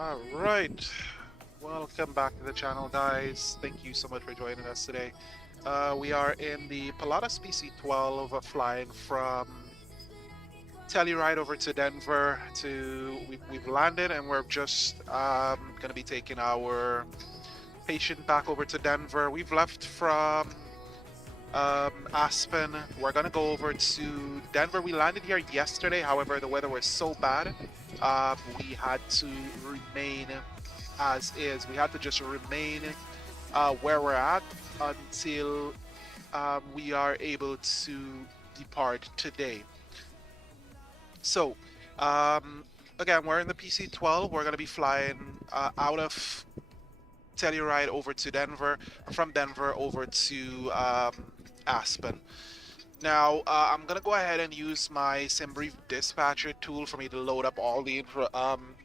All right, welcome back to the channel, guys. Thank you so much for joining us today. We are in the Pilatus PC12, flying from Teluride over to Denver. We've landed and we're just going to be taking our patient back over to Denver. We've left from Aspen. We're gonna go over to Denver. We landed here yesterday. However, the weather was so bad, we had to remain as is. We had to just remain where we're at until we are able to depart today. So, um, again, we're in the PC12. We're gonna be flying out of Telluride over to Denver, from Denver over to Aspen. Now, I'm going to go ahead and use my SimBrief dispatcher tool for me to load up all the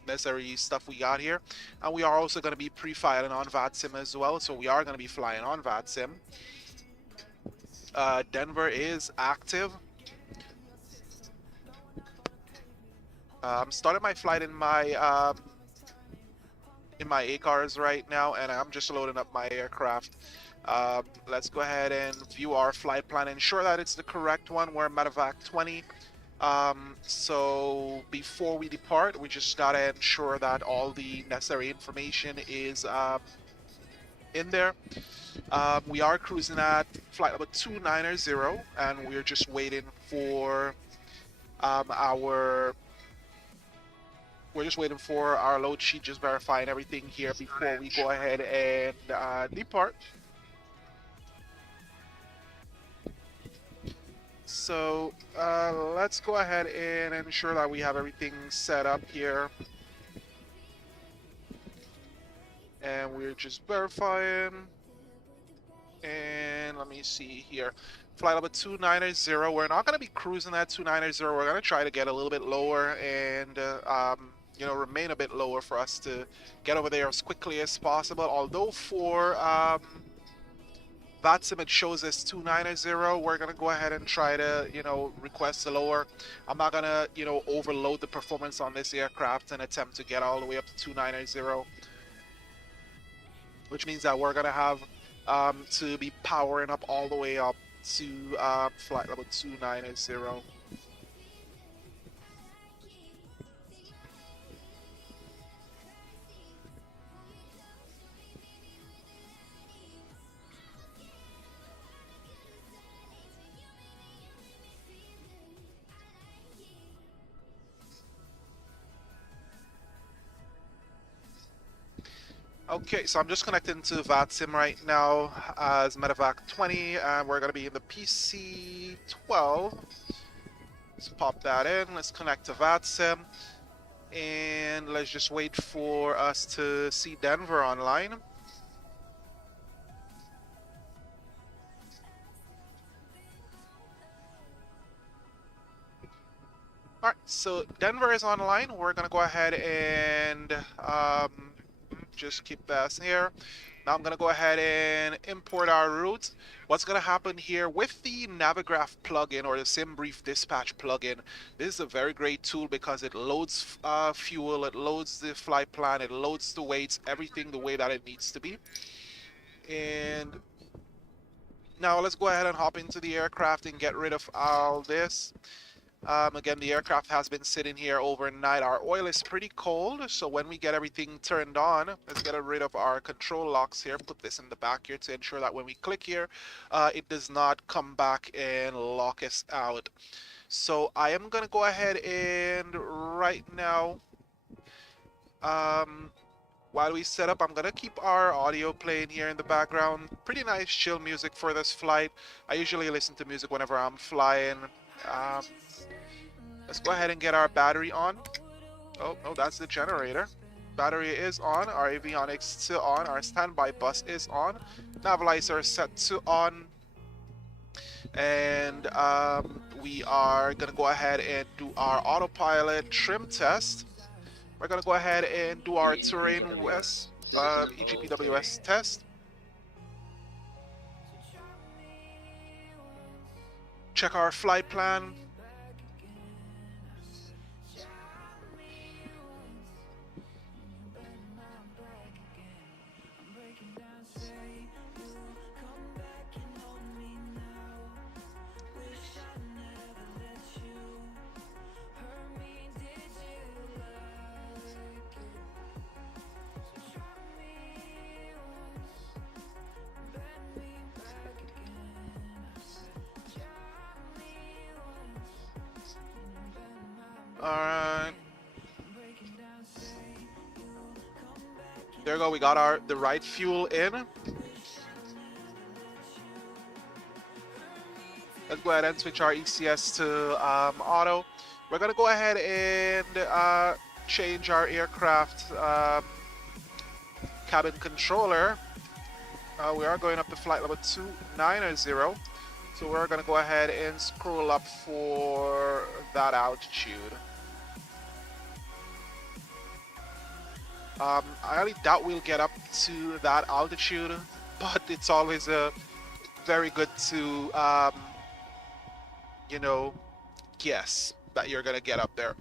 necessary stuff we got here. And we are also going to be pre-filing on VATSIM as well, so we are going to be flying on VATSIM. Denver is active. I'm starting my flight in my ACARS right now, and I'm just loading up my aircraft. Let's go ahead and view our flight plan, ensure that it's the correct one. We're MedEvac 20. So before we depart, we just gotta ensure that all the necessary information is in there. We are cruising at flight number 290, and we're just waiting for we're just waiting for our load sheet, just verifying everything here before we go ahead and depart. So let's go ahead and ensure that we have everything set up here. And we're just verifying. And let me see here. Flight number 290. We're not going to be cruising at 290. We're going to try to get a little bit lower and remain a bit lower for us to get over there as quickly as possible. Although for VATSIM it shows us 290, we're going to go ahead and try to, request the lower. I'm not going to, overload the performance on this aircraft and attempt to get all the way up to 290, which means that we're going to have to be powering up all the way up to flight level 290. Okay, so I'm just connecting to VATSIM right now as MedEvac 20, and we're going to be in the PC12. Let's pop that in. Let's connect to VATSIM, and let's just wait for us to see Denver online. All right, so Denver is online. We're going to go ahead and just keep this here. Now I'm going to go ahead and import our route. What's going to happen here with the Navigraph plugin or the SimBrief dispatch plugin, this is a very great tool because it loads fuel, it loads the flight plan, it loads the weights, everything the way that it needs to be. And now let's go ahead and hop into the aircraft and get rid of all this. Again, the aircraft has been sitting here overnight. Our oil is pretty cold, so when we get everything turned on, let's get rid of our control locks here. Put this in the back here to ensure that when we click here, it does not come back and lock us out. So I am going to go ahead and right now, while we set up, I'm going to keep our audio playing here in the background. Pretty nice chill music for this flight. I usually listen to music whenever I'm flying. Let's go ahead and get our battery on. Oh, no, that's the generator. Battery is on. Our avionics still on. Our standby bus is on. Navalizer is set to on. And we are going to go ahead and do our autopilot trim test. We're going to go ahead and do our terrain EGPWS test. Check our flight plan. There we go. We got the right fuel in. Let's go ahead and switch our ECS to auto. We're gonna go ahead and change our aircraft cabin controller. We are going up to flight level 290. So we're gonna go ahead and scroll up for that altitude. I highly doubt we'll get up to that altitude, but it's always very good to, you know, guess that you're gonna get up there.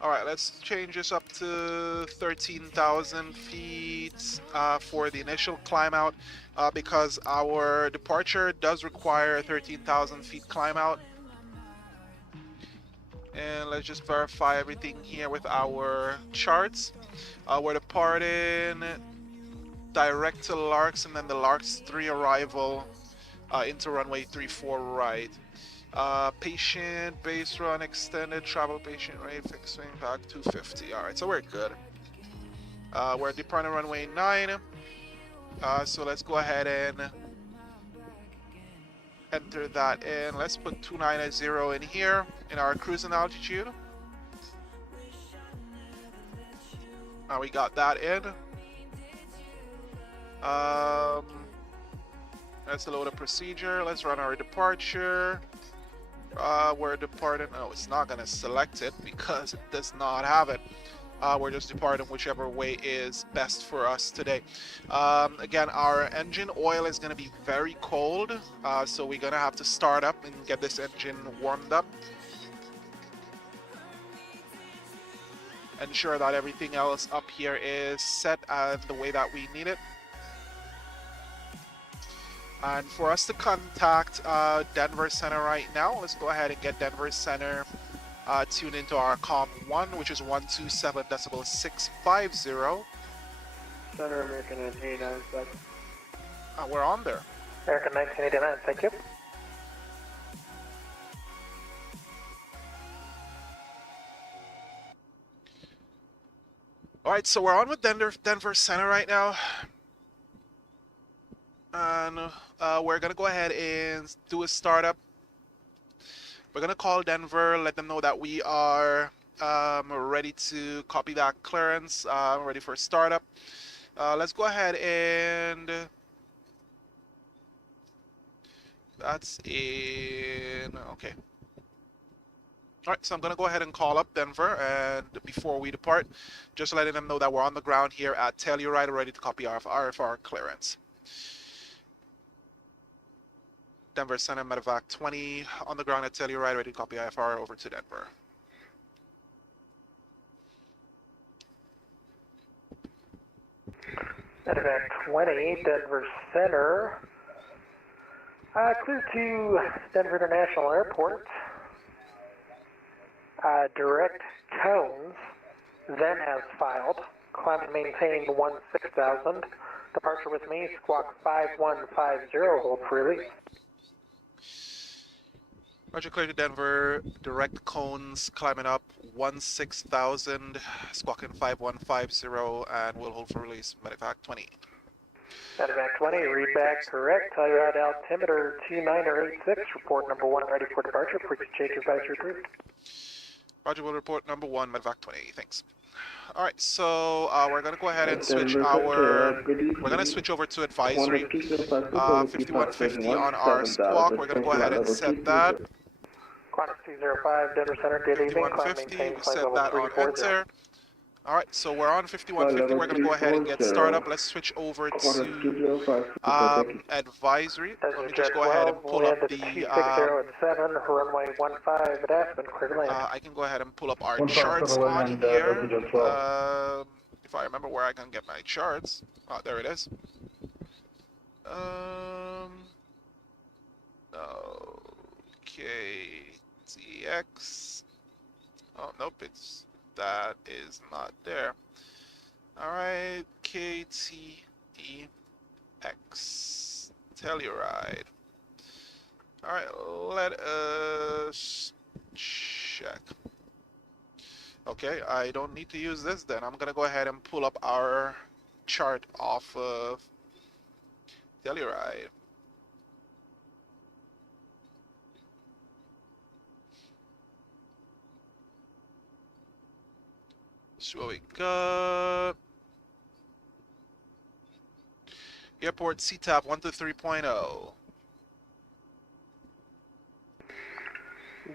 All right, let's change this up to 13,000 feet for the initial climb out because our departure does require 13,000 feet climb out. And let's just verify everything here with our charts. We're departing direct to Larks and then the Larks 3 arrival into runway 34 right. Patient, base run, extended, travel patient rate, fixed wing, back 250. Alright, so we're good. We're departing runway 9. So let's go ahead and enter that in. Let's put 290 in here in our cruising altitude. We got that in. Let's load a procedure. Let's run our departure. We're departing. Oh, it's not going to select it because it does not have it. We're just departing whichever way is best for us today. Again, our engine oil is going to be very cold, so we're going to have to start up and get this engine warmed up. Ensure that everything else up here is set the way that we need it. And for us to contact Denver Center right now, let's go ahead and get Denver Center tuned into our COM 1, which is 127.650. Center American 1989, thank you. We're on there. American 1989, thank you. Alright, so we're on with Denver Center right now. And we're going to go ahead and do a startup. We're going to call Denver, let them know that we are ready to copy that clearance, ready for startup. Let's go ahead and that's in, okay. All right, so I'm going to go ahead and call up Denver, and before we depart, just letting them know that we're on the ground here at Teluride, ready to copy our RFR clearance. Denver Center, MedEvac 20, on the ground at Teluride, ready to copy IFR over to Denver. MedEvac 20, Denver Center. Clear to Denver International Airport. Direct cones, then as filed. Climb and maintain 16,000. Departure with me, squawk 5150, hold freely. Roger, clear to Denver, direct cones climbing up 16,000, squawking 5150, and we'll hold for release, MedEvac 20. MedEvac 20, read back correct. Teluride altimeter 2986, report number 1 ready for departure. Frequency change advisory approved. Roger, will report number 1, MedEvac 20, thanks. Alright, so we're going to go ahead and switch we're going to switch over to advisory. 5150 on our squawk, we're going to go ahead and set that. Qantas 205, Denver Center, good evening. 5150, we set that on enter. Alright, so we're on 5150, we're going to go ahead and get started up. Let's switch over to advisory. Let me just go ahead and pull up the... runway 15 at Aspen, clear to land. I can go ahead and pull up our charts on here. If I remember where I can get my charts. Oh, there it is. Okay, TX. Oh, nope, that is not there. Alright, KTEX. Teluride. Alright, let us check check. Okay, I don't need to use this then. I'm gonna go ahead and pull up our chart off of Teluride. So we got airport CTAP 123.0.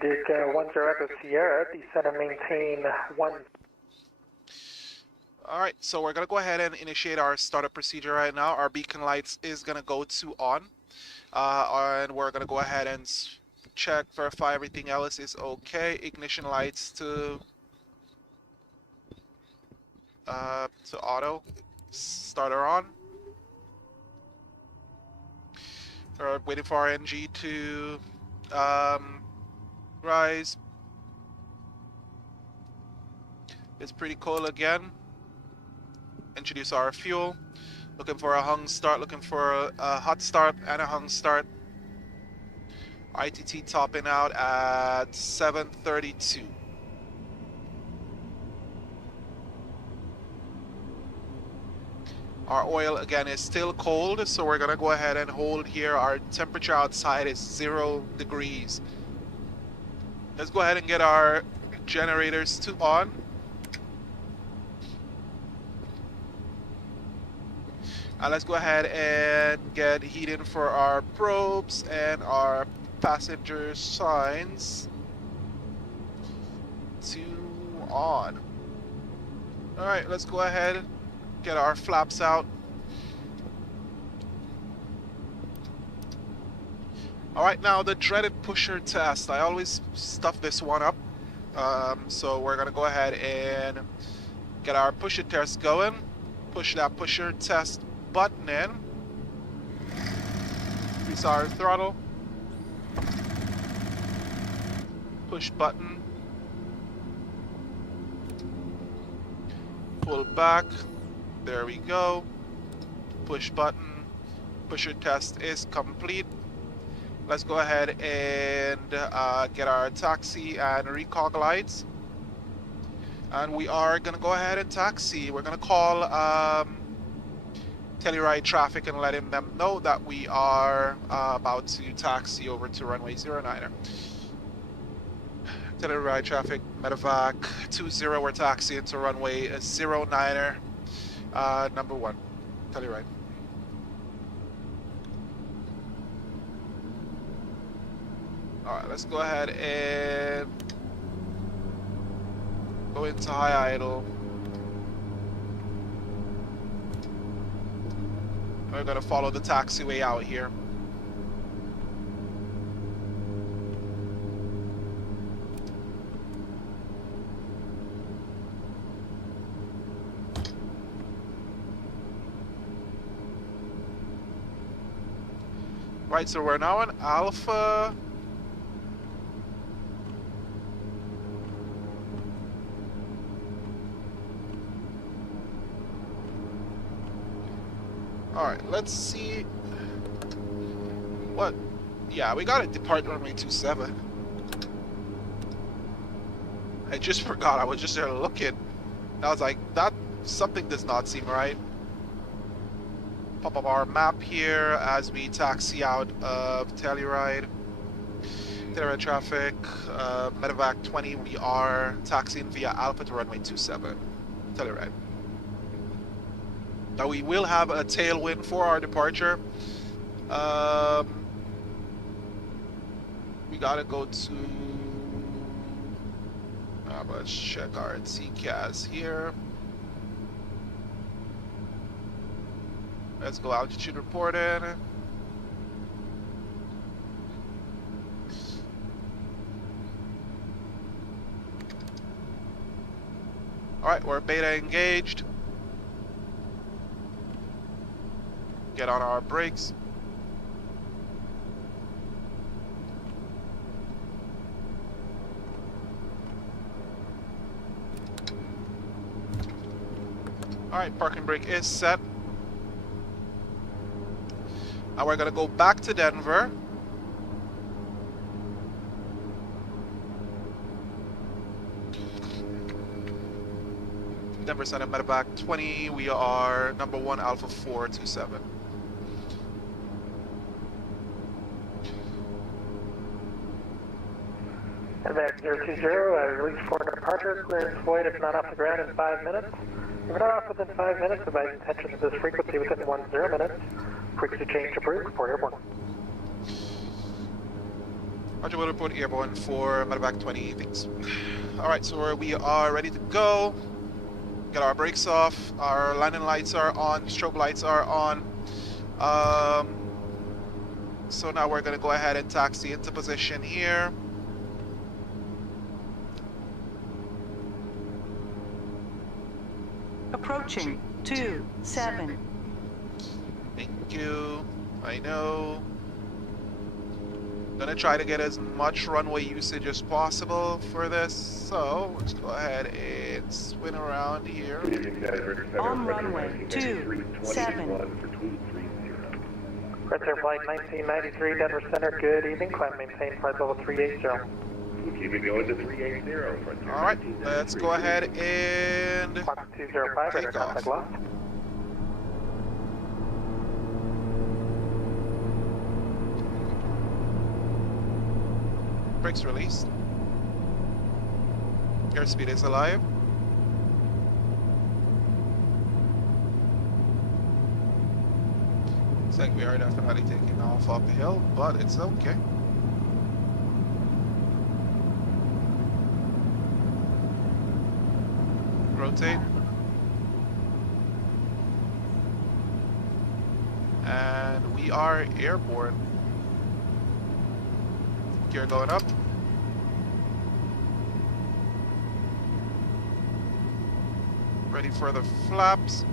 Dick 10 Echo Sierra, descend and maintain 1. Alright, so we're gonna go ahead and initiate our startup procedure right now. Our beacon lights is gonna go to on. And we're gonna go ahead and check, verify everything else is okay. Ignition lights to auto. Starter on. We're waiting for our NG to rise. It's pretty cold again. Introduce our fuel. Looking for a hung start, looking for a hot start and a hung start. ITT topping out at 732. Our oil again is still cold, so we're gonna go ahead and hold here. Our temperature outside is 0 degrees. Let's go ahead and get our generators to on. Let's go ahead and get heating for our probes and our passenger signs to on. Alright, let's go ahead, get our flaps out. Alright, now the dreaded pusher test. I always stuff this one up. So we're gonna go ahead and get our pusher test going. Push that pusher test button in. Increase our throttle. Push button. Pull back. There we go. Push button. Pusher test is complete. Let's go ahead and get our taxi and recog lights. And we are going to go ahead and taxi. We're going to call Teluride traffic and letting them know that we are about to taxi over to runway 09er. Teluride traffic, MedEvac 20, we're taxiing to runway 09er, number 1, Teluride. Alright, let's go ahead and go into high idle. We're going to follow the taxiway out here. Right, so we're now in Alpha. Alright, let's see what... Yeah, we gotta depart runway 27. I just forgot, I was just there looking. I was like, that... something does not seem right. Pop up our map here as we taxi out of Teluride. Teluride traffic, MedEvac 20, we are taxiing via Alpha to runway 27, Teluride. Now we will have a tailwind for our departure. We gotta go to... let's check our TCAS here. Let's go altitude reporting. Alright, we're beta engaged. Get on our brakes. Alright, parking brake is set. Now we're going to go back to Denver. Denver Center, MedEvac 20. We are number 1 Alpha 427. MedEvac 020, release for departure, clearance void if not off the ground in 5 minutes. If you're not off within 5 minutes, advise intention of this frequency within 10 minutes. Frequency change approved, report airborne. Roger, will report airborne for MedEvac 20, thanks. Alright, so we are ready to go. Get our brakes off, our landing lights are on, strobe lights are on. So now we're going to go ahead and taxi into position here. Approaching 27. Thank you. I know. Gonna try to get as much runway usage as possible for this. So let's go ahead and spin around here. On runway 27. Red Air Flight 1993, Denver Center, good evening. Climb maintain flight level 380. Keep it going to 380. Alright, let's go ahead and Fox 205, radar take off. contact lost. Brakes released. Airspeed is alive. Looks like we are definitely taking off uphill, but it's okay. Rotate. And we are airborne. Gear going up. Ready for the flaps.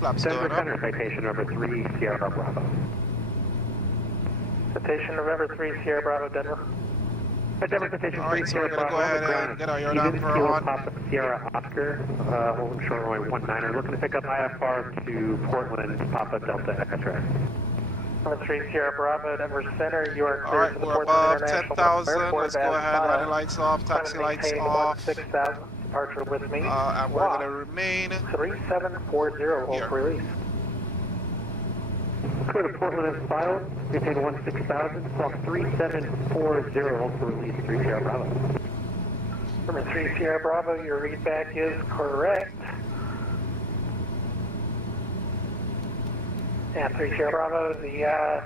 Flaps Denver going Center, up. citation number 3, Sierra Bravo. Citation November 3, Sierra Bravo, Denver. Denver, citation 3, Alright, so we're Sierra going to go Bravo, ahead and get our Even yardameter Kilo on. Papa Sierra Oscar, holding short runway 19er, looking to pick up IFR to Portland, Papa Delta Echo Track. Number 3, Sierra Bravo, Denver Center, you are clear Alright, to the we're Portland above International 10,000. Airport. Let's go ahead, running lights off, taxi lights off. 6,000, departure with me. And we're going to remain 3740, hold here. for release. Clear to Portland and file, maintain 16,000, clock 3740, hold for release, 3 Sierra Bravo. Number 3 Sierra Bravo, your readback is correct. And 3 Sierra Bravo, the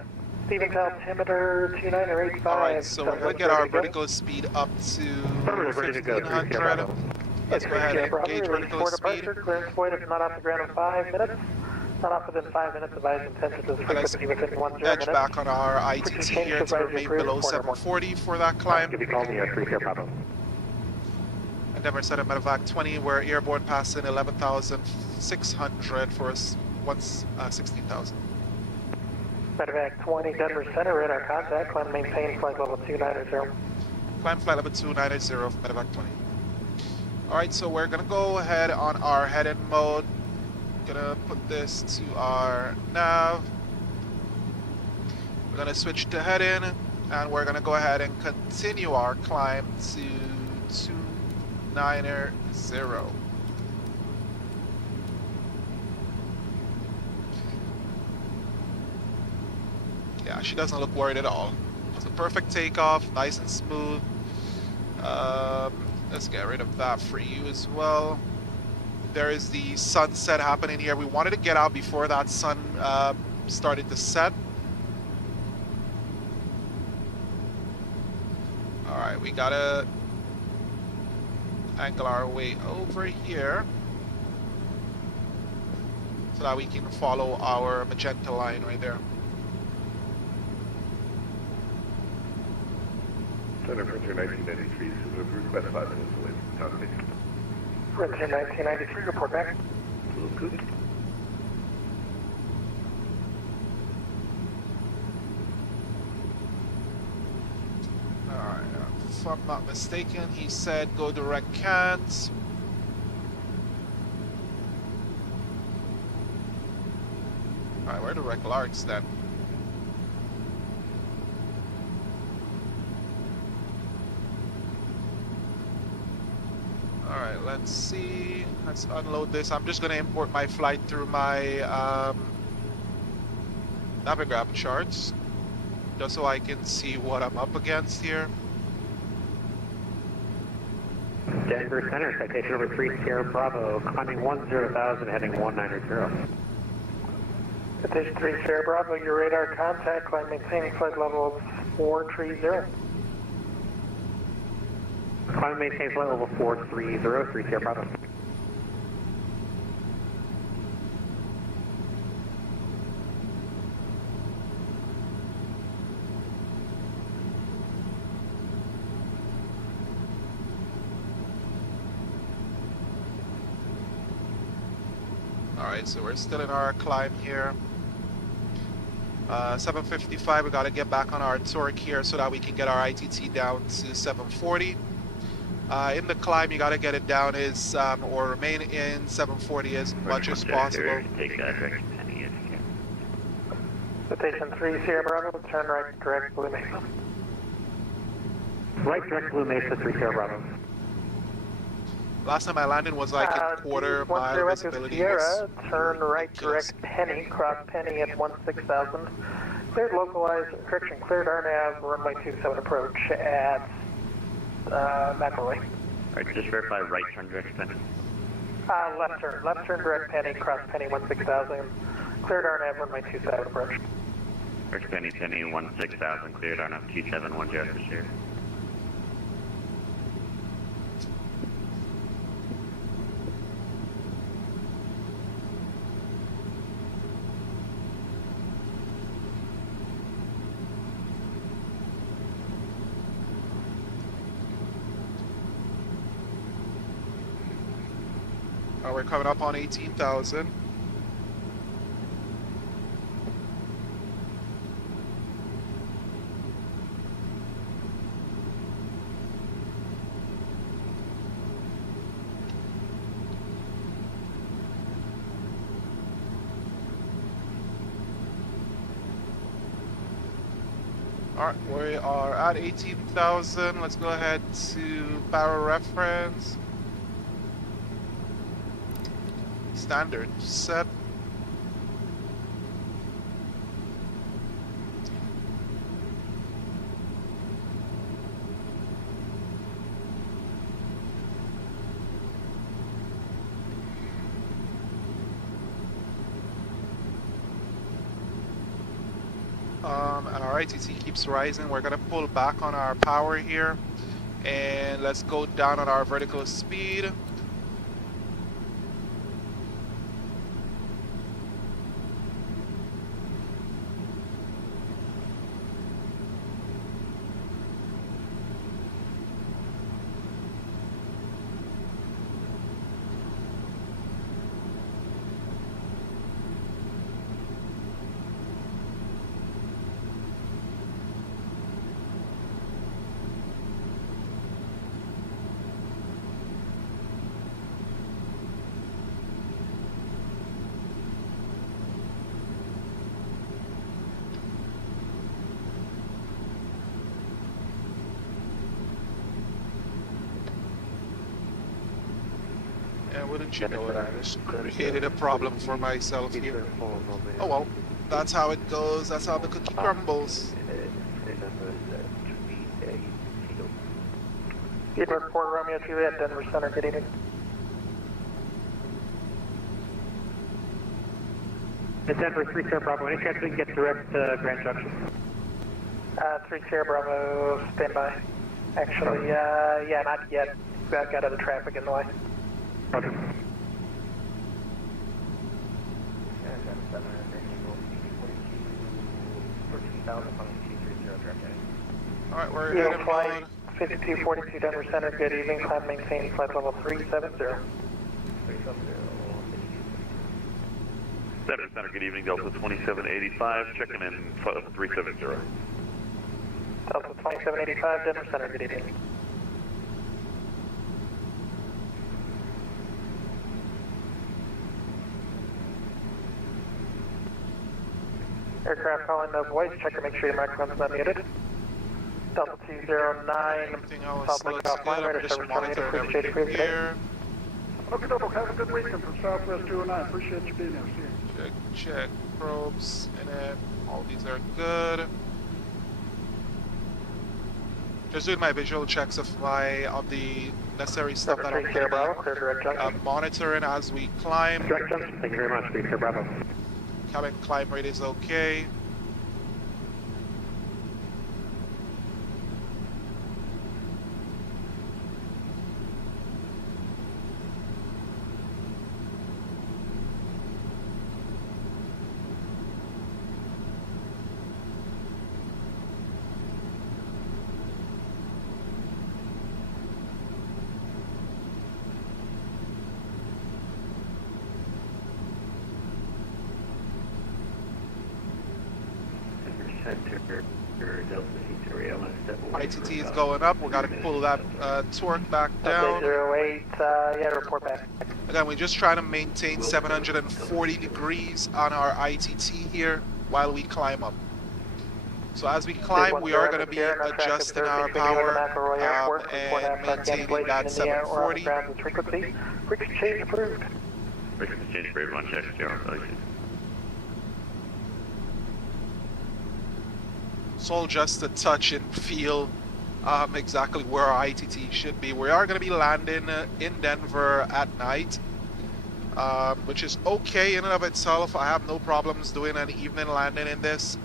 Stevens altimeter 2985. Alright, so we're going to get our vertical speed up to 1500. Let's go ahead and engage vertical speed. Clearance void if not off the ground in 5 minutes. Not off within 5 minutes, advise intention to the frequency within 10 Edge minutes. back on our ITT here to remain below 740 for that climb. Give me call me 3 Sierra Bravo. And Denver Center, MedEvac 20, we're airborne passing 11,600 for us once 16,000. MedEvac 20, Denver Center, radar contact, climb maintain flight level 290. Climb flight level 290 of MedEvac 20. Alright, so we're gonna go ahead on our head-in mode. Gonna put this to our nav. We're gonna switch to head-in, and we're gonna go ahead and continue our climb to 290. Yeah, she doesn't look worried at all. It's a perfect takeoff, nice and smooth. Let's get rid of that for you as well. There is the sunset happening here. We wanted to get out before that sun started to set. Alright, we gotta angle our way over here so that we can follow our magenta line right there. Center Frontier 1993, request 5 minutes away from town station. Frontier 1993, report back. Good. Alright, if I'm not mistaken, he said go direct cans. Alright, where are the direct larks then? let's see. Let's unload this. I'm just going to import my flight through my Navigraph charts, just so I can see what I'm up against here. Denver Center, citation over 3 Sierra Bravo, climbing 10,000, heading 190. Citation 3 Sierra Bravo, your radar contact, climb maintaining flight level 430. Climb maintain flight level 430, 3 Sierra Bravo. Alright, so we're still in our climb here. 755, we got to get back on our torque here so that we can get our ITT down to 740. In the climb, you got to get it down or remain in 740 as much as possible. Take direction Penny if you can. Citation 3 Sierra Bravo, turn right direct Blue Mesa. Right direct Blue Mesa 3 Sierra Bravo. Last time I landed was like a quarter mile visibility. Sierra, turn right direct Penny, cross Penny at 16,000. Cleared localized, correction, cleared RNAV, runway 27 approach at McElroy. Alright, just verify right turn direct Penny. Left turn direct Penny, cross Penny 16,000. Cleared RNAV, runway 27 approach. First Penny 16,000, cleared RNAV 2710 for Sierra. We're coming up on 18,000. Alright, we are at 18,000. Let's go ahead to barrel reference. Standard set. And our ITT keeps rising. We're gonna pull back on our power here, and let's go down on our vertical speed. And wouldn't you know it, I just created a problem for myself here. Oh well, that's how it goes, that's how the cookie crumbles. Edward 4 Romeo Juliet, Denver Center, good evening. It's Denver 3 Sierra Bravo, any chance we can get direct Grand Junction? 3 Sierra Bravo, stand by. Actually, yeah, not yet. I've got other traffic in the way. Okay. Alright, we're heading flight 5242 Denver Center, good evening, climb maintain flight level 370. Denver Center, good evening, Delta 2785, checking in flight level 370. Delta 2785, Denver Center, good evening. Aircraft calling no voice, check to make sure your microphone's not muted. Delta 209, everything else South looks Lake good. offline, I'm radar just service monitoring terminated, everything here. Okay, double. Have a good weekend from Southwest 209. Appreciate you being here. See you. Check probes, and then all these are good. Just doing my visual checks of the necessary stuff that I'm Sierra Bravo, clear direct junction. monitoring as we climb. Direct junction, thank you very much, Sierra Bravo. Cabin climb rate is okay. ITT is going up. We got to pull that torque back down. 08, yeah, report back. Again, we're just trying to maintain 740 degrees on our ITT here while we climb up. So as we climb, we are going to be adjusting our power and maintaining that 740. Frequency change approved. Frequency change approved, 1 check, 0. So just to touch and feel exactly where our ITT should be. We are going to be landing in Denver at night, which is okay in and of itself. I have no problems doing an evening landing in this.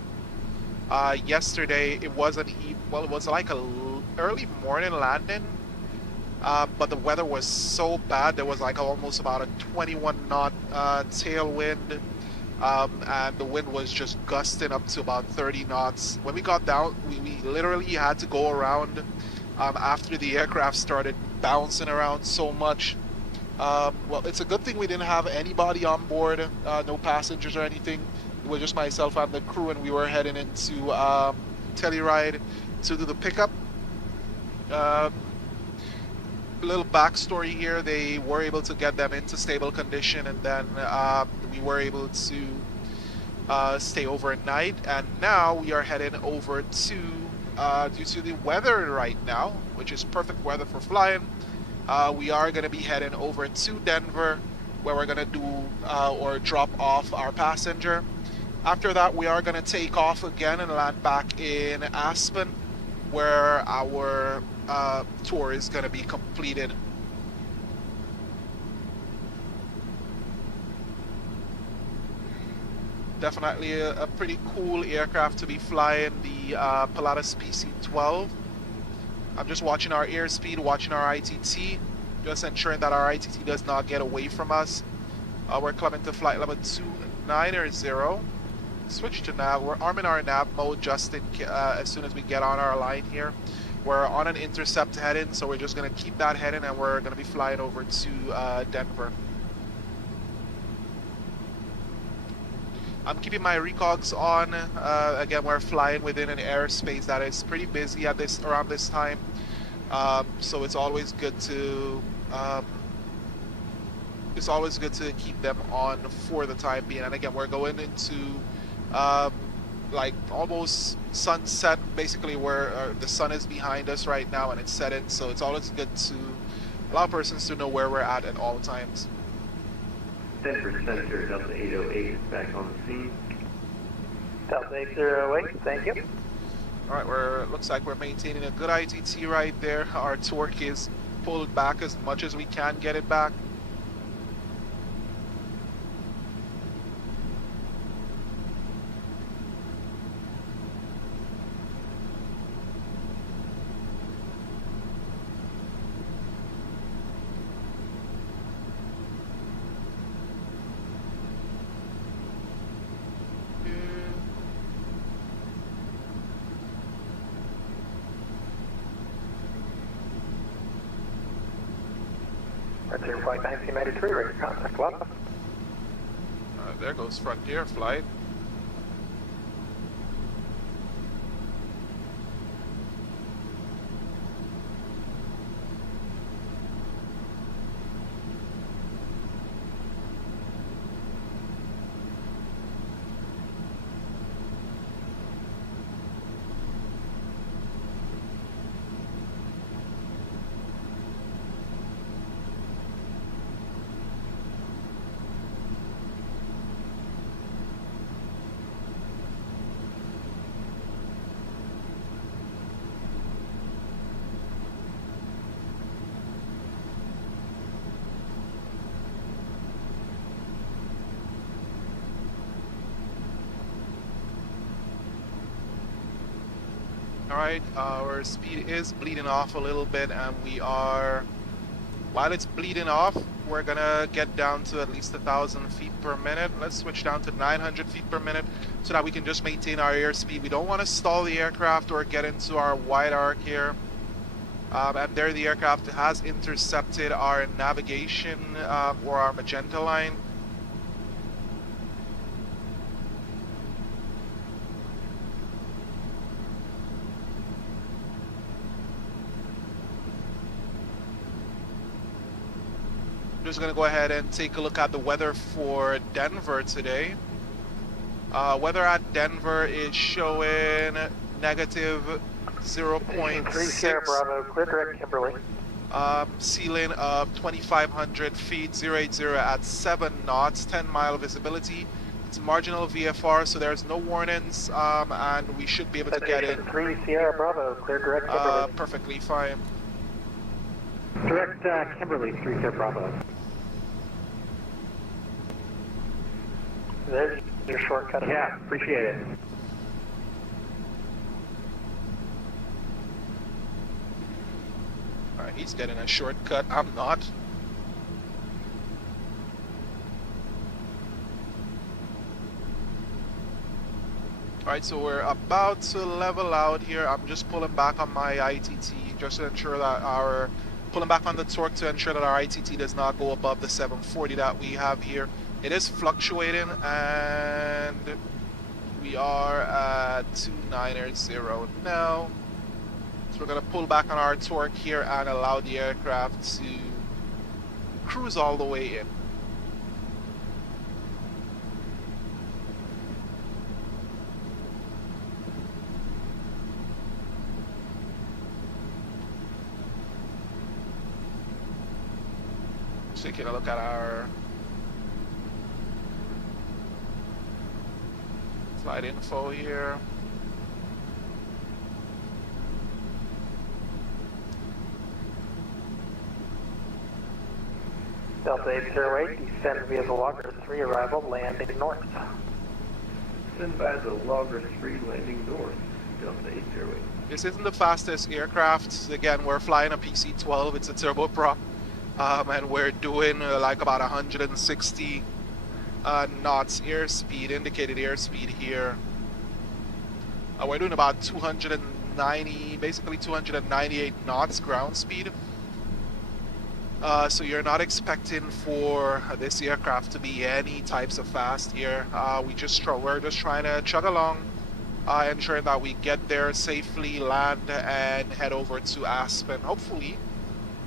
Yesterday it was it was like a early morning landing, but the weather was so bad. There was like almost about a 21 knot tailwind. And the wind was just gusting up to about 30 knots. When we got down, we literally had to go around after the aircraft started bouncing around so much. Well, it's a good thing we didn't have anybody on board, no passengers or anything. It was just myself and the crew, and we were heading into Teluride to do the pickup. Little backstory here, they were able to get them into stable condition, and then we were able to stay overnight, and now we are heading over to due to the weather right now, which is perfect weather for flying, we are going to be heading over to Denver, where we're going to do or drop off our passenger. After that, we are going to take off again and land back in Aspen, where our tour is going to be completed. Definitely a pretty cool aircraft to be flying, the Pilatus PC12. I'm just watching our airspeed, watching our ITT, just ensuring that our ITT does not get away from us. We're climbing to flight level 290. Switch to nav. We're arming our nav mode just in as soon as we get on our line here. We're on an intercept heading, so we're just going to keep that heading, and we're going to be flying over to Denver. I'm keeping my recogs on. Again, we're flying within an airspace that is pretty busy at around this time, so it's always good to keep them on for the time being. And again, we're going into like almost sunset, basically, where the sun is behind us right now and it's setting, so it's always good to allow persons to know where we're at all times. Denver Center, Delta 808 is back on the scene. Delta 808, thank you. Alright, looks like we're maintaining a good ITT right there. Our torque is pulled back as much as we can get it back. Frontier Flight 1993, ready for contact, welcome. There goes Frontier Flight. Alright, our speed is bleeding off a little bit, and we are, while it's bleeding off, we're gonna get down to at least 1,000 feet per minute. Let's switch down to 900 feet per minute so that we can just maintain our airspeed. We don't want to stall the aircraft or get into our wide arc here. And there the aircraft has intercepted our navigation or our magenta line. I'm just going to go ahead and take a look at the weather for Denver today. Weather at Denver is showing negative 3 Sierra 0.6. Bravo, clear direct Kimberly. Ceiling of 2,500 feet, 080 at 7 knots, 10-mile visibility. It's marginal VFR, so there's no warnings, and we should be able to get in 3 Sierra Bravo, clear direct Kimberly. perfectly fine. Direct Kimberly, 3 Sierra Bravo. There's your shortcut. Yeah, appreciate it. Alright, he's getting a shortcut, I'm not. Alright, so we're about to level out here. I'm just pulling back on my ITT just to ensure that pulling back on the torque to ensure that our ITT does not go above the 740 that we have here. It is fluctuating, and we are at 290 now. So we're going to pull back on our torque here and allow the aircraft to cruise all the way in. Just taking a look at our flight info here. Delta 808, descend via the Logger 3 arrival, landing north. Send by the Logger 3 landing north, Delta 808. This isn't the fastest aircraft. Again, we're flying a PC12. It's a turboprop, and we're doing like about 160 knots airspeed, indicated airspeed here. We're doing about 290, basically 298 knots ground speed. So you're not expecting for this aircraft to be any types of fast here. We're just trying to chug along, ensuring that we get there safely, land, and head over to Aspen. Hopefully,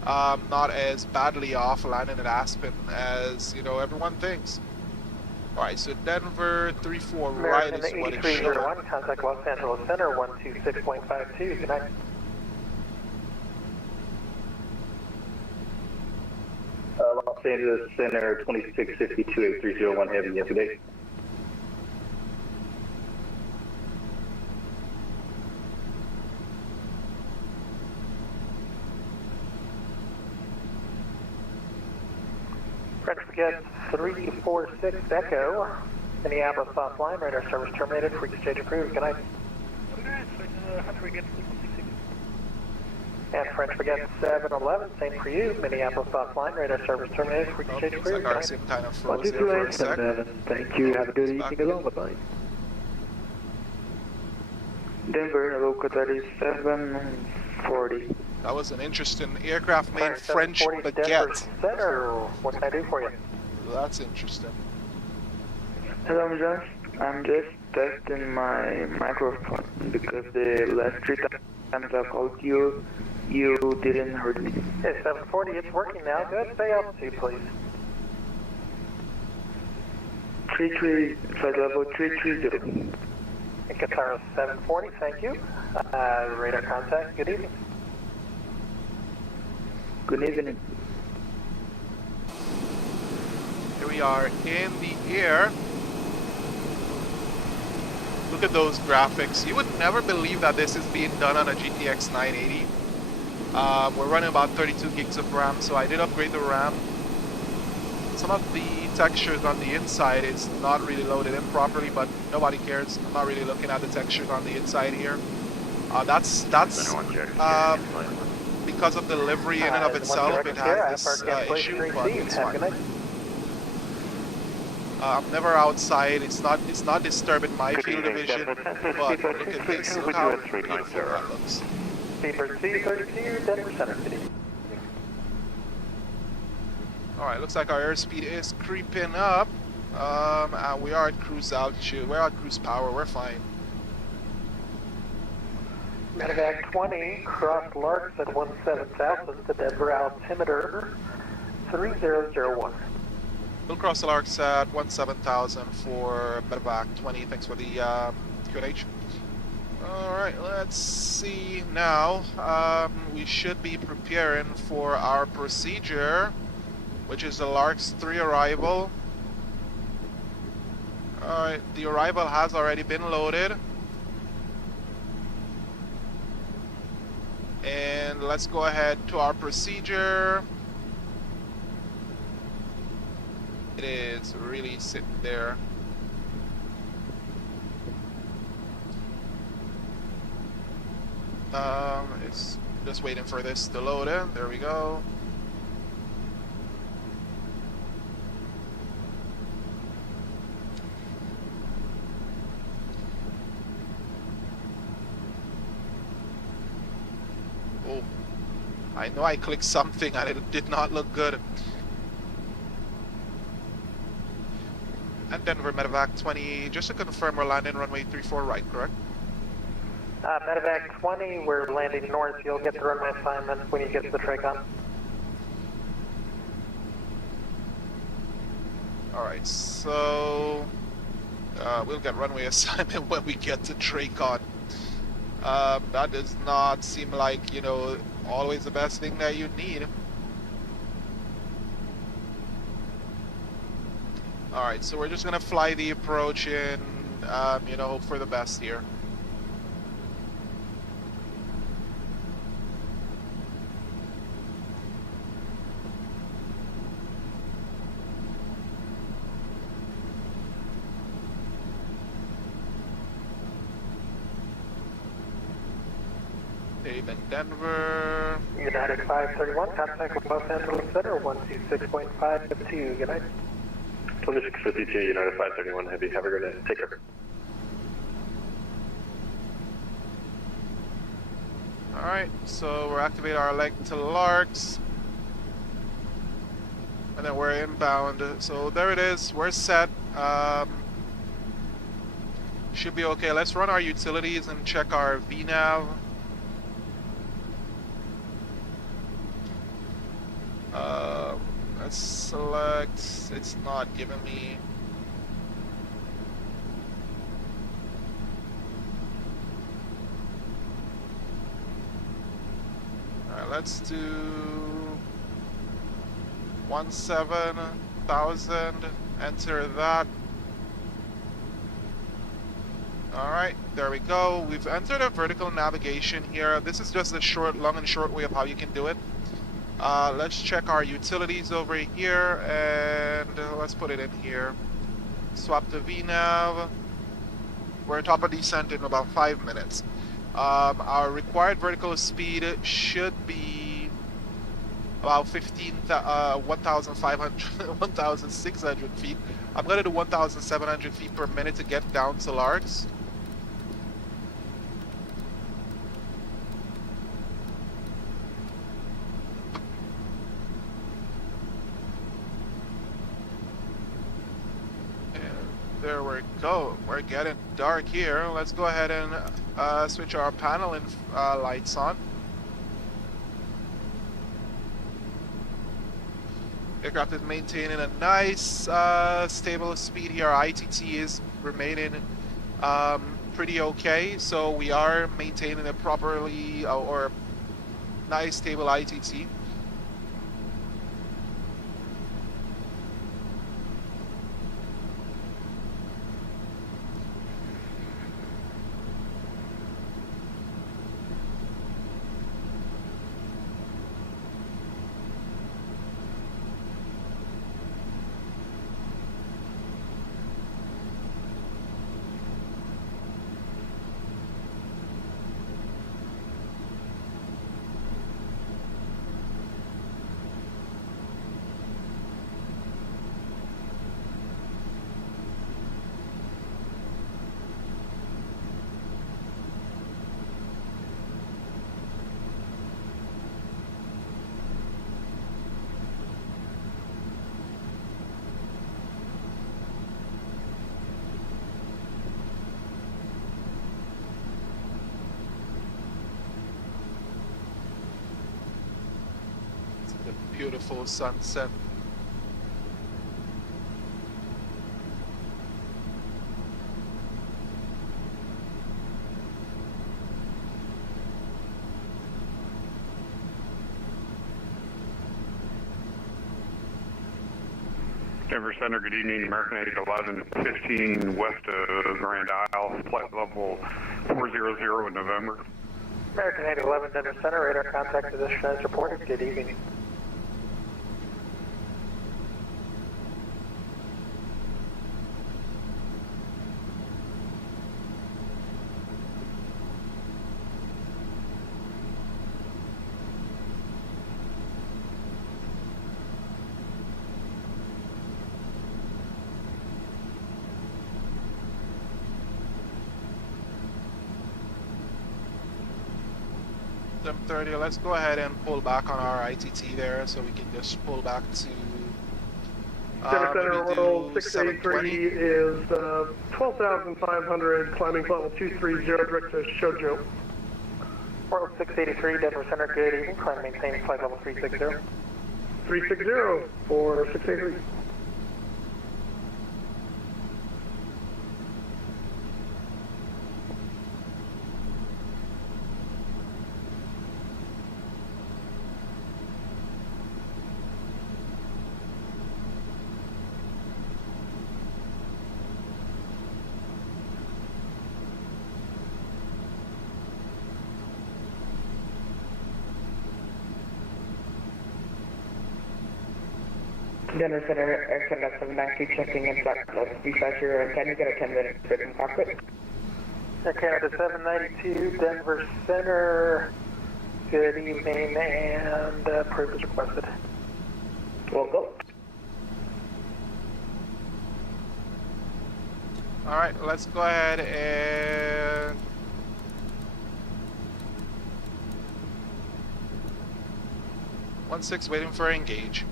not as badly off landing at Aspen as everyone thinks. All right, so Denver 34 right is what it's showing. 8301, contact Los Angeles Center 126.52. Good night. Los Angeles Center 2652-8301 heavy yesterday. French Forget 346 Echo, Minneapolis offline, radar service terminated, free exchange approved. Good night. And French Forget 711, same for you, Minneapolis offline, radar service terminated, free exchange Looks approved. like our Good sim night. kind of froze there for a sec. Thank you. Have a good evening along. Bye-bye. Denver, local 3740. That was an interesting aircraft named Fire French 740 Denver Baguette. Center, what can I do for you? That's interesting. Hello, I'm just testing my microphone because the last 3 times I called you, you didn't hear me. Hey, 740, it's working now. Go ahead and stay altitude, please. 33, flight level 330. Qatar 740, thank you. Radar contact, good evening. Good evening. Here we are in the air. Look at those graphics. You would never believe that this is being done on a GTX 980. We're running about 32 gigs of RAM, so I did upgrade the RAM. Some of the textures on the inside is not really loaded in properly, but nobody cares. I'm not really looking at the textures on the inside here. That's Center 1 Jack. because of the livery in and of itself. It has this issue, but it's fine. I'm never outside. It's not disturbing my field of vision. But look at this. Look how beautiful that looks. PC12, Denver Center City. All right, looks like our airspeed is creeping up. And we are at cruise altitude. We're at cruise power. We're fine. MedEvac 20, cross Larks at 17,000 to Denver altimeter 3001. We'll cross the Larks at 17,000 for MedEvac 20. Thanks for the QNH. Alright, let's see now. We should be preparing for our procedure, which is the Larks 3 arrival. Alright, the arrival has already been loaded. And let's go ahead to our procedure. It is really sitting there. It's just waiting for this to load in. There we go. Oh, I know I clicked something and it did not look good. And Denver MedEvac 20, just to confirm, we're landing runway 34 right, correct? MedEvac 20, we're landing north. You'll get the runway assignment when you get to the Tracon. Alright, so we'll get runway assignment when we get to Tracon. That does not seem like, you know, always the best thing that you need. Alright, so we're just gonna fly the approach and, you know, hope for the best here. Dave in Denver. United 531, contact with Los Angeles Center 126.552. Good night. 2652, United 531 Heavy. Have a good day. Take care. Alright, so we're activating our leg to Larks. And then we're inbound. So there it is. We're set. Should be okay. Let's run our utilities and check our VNAV. Let's select. It's not giving me. Alright, let's do 17,000. Enter that. Alright, there we go. We've entered a vertical navigation here. This is just the long and short way of how you can do it. Let's check our utilities over here, and let's put it in here. Swap the VNAV. We're at top of descent in about 5 minutes. Our required vertical speed should be about 1,600 feet. I'm going to do 1,700 feet per minute to get down to Larks. There we go. We're getting dark here. Let's go ahead and switch our panel and lights on. Aircraft is maintaining a nice stable speed here. Our ITT is remaining pretty okay, so we are maintaining a properly or nice stable ITT. the beautiful sunset. Denver Center, good evening. American 81115 west of Grand Isle, flight level 400 in November. American 811 Denver Center, radar contact position as reported. Good evening. Them 30. Let's go ahead and pull back on our ITT there, so we can just pull back to. Denver Center maybe roll do 683 is 12,500, climbing level 230, direct to Shoujo. World 683, Denver Center, good evening. Climb maintain flight level 360. 360 for 683. Denver Center, XNS 792 checking in flight level 350, and can you get a 10-minute break in cockpit? Air Canada 792, Denver Center, good evening, and proof is requested. We'll go. All right, let's go ahead and. One six waiting for engage.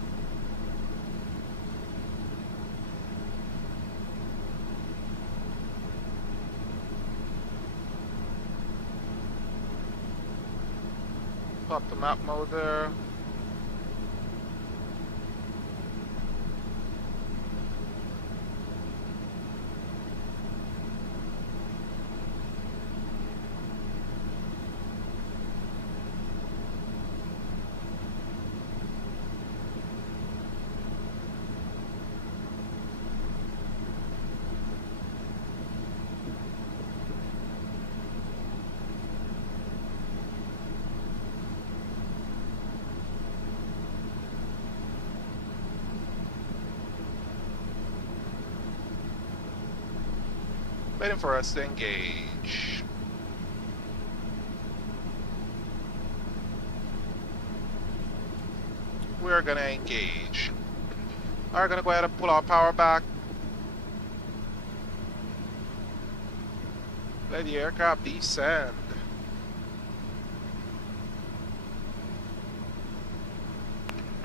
Pop the map mode there. Waiting for us to engage. We're gonna engage. Alright, gonna go ahead and pull our power back. Let the aircraft descend.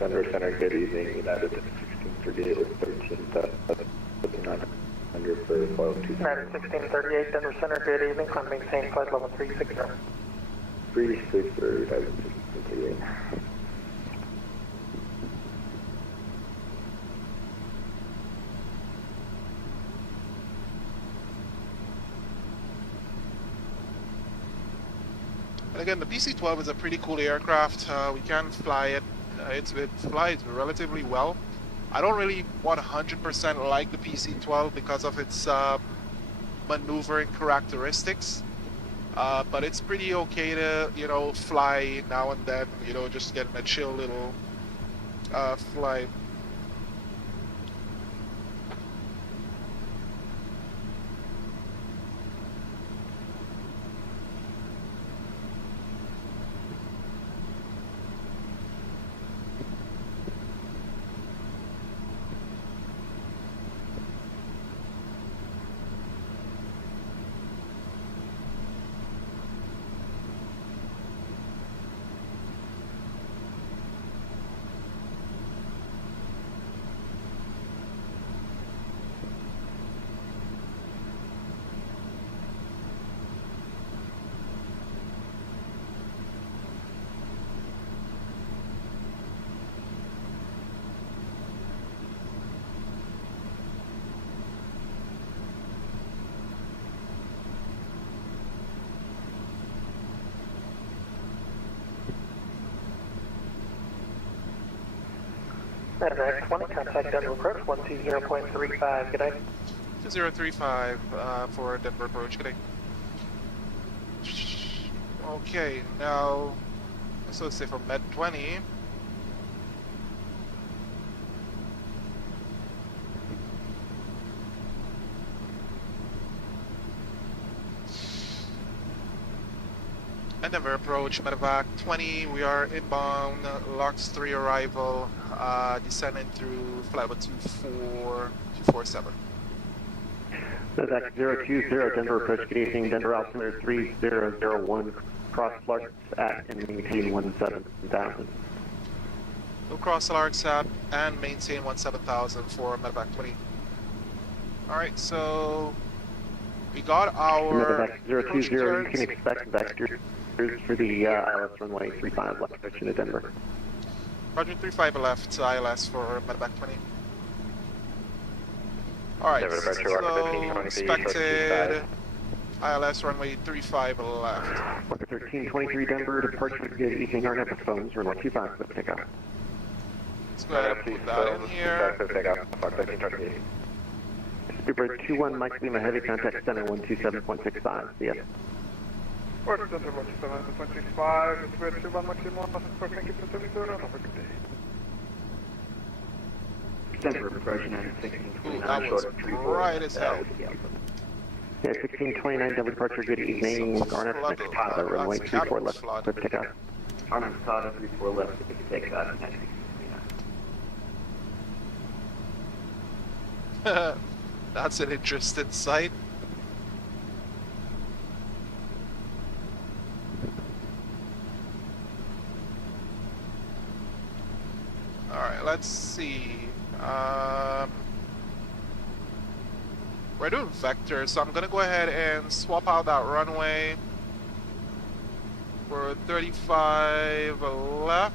Denver Center, good evening. United 1638 with 13,900 for flight 2. United 1638, Denver Center, good evening. Climb maintain flight level 360. 360 for United 1638. And again, the PC12 is a pretty cool aircraft. We can fly it. It flies relatively well. I don't really 100% like the PC12 because of its maneuvering characteristics. But it's pretty okay to, fly now and then, just getting a chill little flight. MedEvac 20, contact Denver approach 120.35, good day. 2035 for Denver approach, good day. Okay, now, so let's say from Med 20. And Denver approach, MedEvac 20, we are inbound, LOX 3 arrival, descending through flight level 247. MedEvac 020, Denver approach, good evening, Denver altimeter 3001, cross Larks at and maintain 17,000. We'll cross Larks at and maintain 17,000 for MedEvac 20. Alright, so we got our MedEvac 020, you can expect vectors for the ILS runway 35 left approaching to Denver. Roger 35 left ILS for MedEvac 20. Alright, so expected ILS runway 35 left. Walker 1323 Denver, departure, good evening, our network phones, runway 25, let's take off. Let's go ahead and put that in here. Speedbird 21, Mike Lima, heavy contact center 127.65, yes. Order Center 127.65, it's Red 21 maximum, thank you for 32, have a good day. Denver approach 91629, That was bright as hell. Yeah, 1629, double departure, good evening, Garnet, Toddler, runway 34 left, let's take off. Arnold Todd 34 left, we can take off 91629. That's an interesting sight. Alright, let's see. We're doing vectors, so I'm gonna go ahead and swap out that runway for 35 left.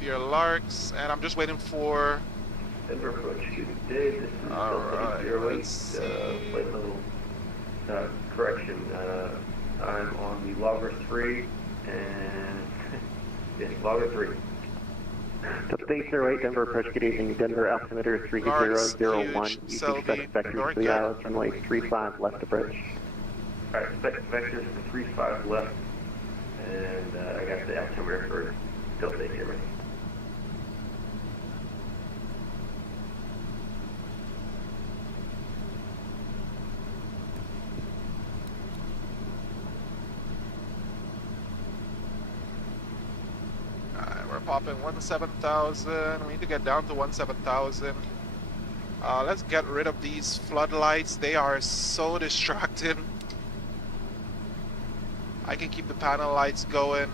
Your Larks, and I'm just waiting for Denver approach, good day, this is Alright, 08, let's see. flight level, correction, I'm on the Logger 3, and, yes, Logger 3. Delta 808, Denver approach, good evening, Denver altimeter 3001, you can expect vectors for the ILS runway 35 left approach. Alright, expect vectors for 35 left, and I got the altimeter for Delta 8 here ready. Popping 17,000. We need to get down to 17,000. Let's get rid of these floodlights. They are so distracting. I can keep the panel lights going.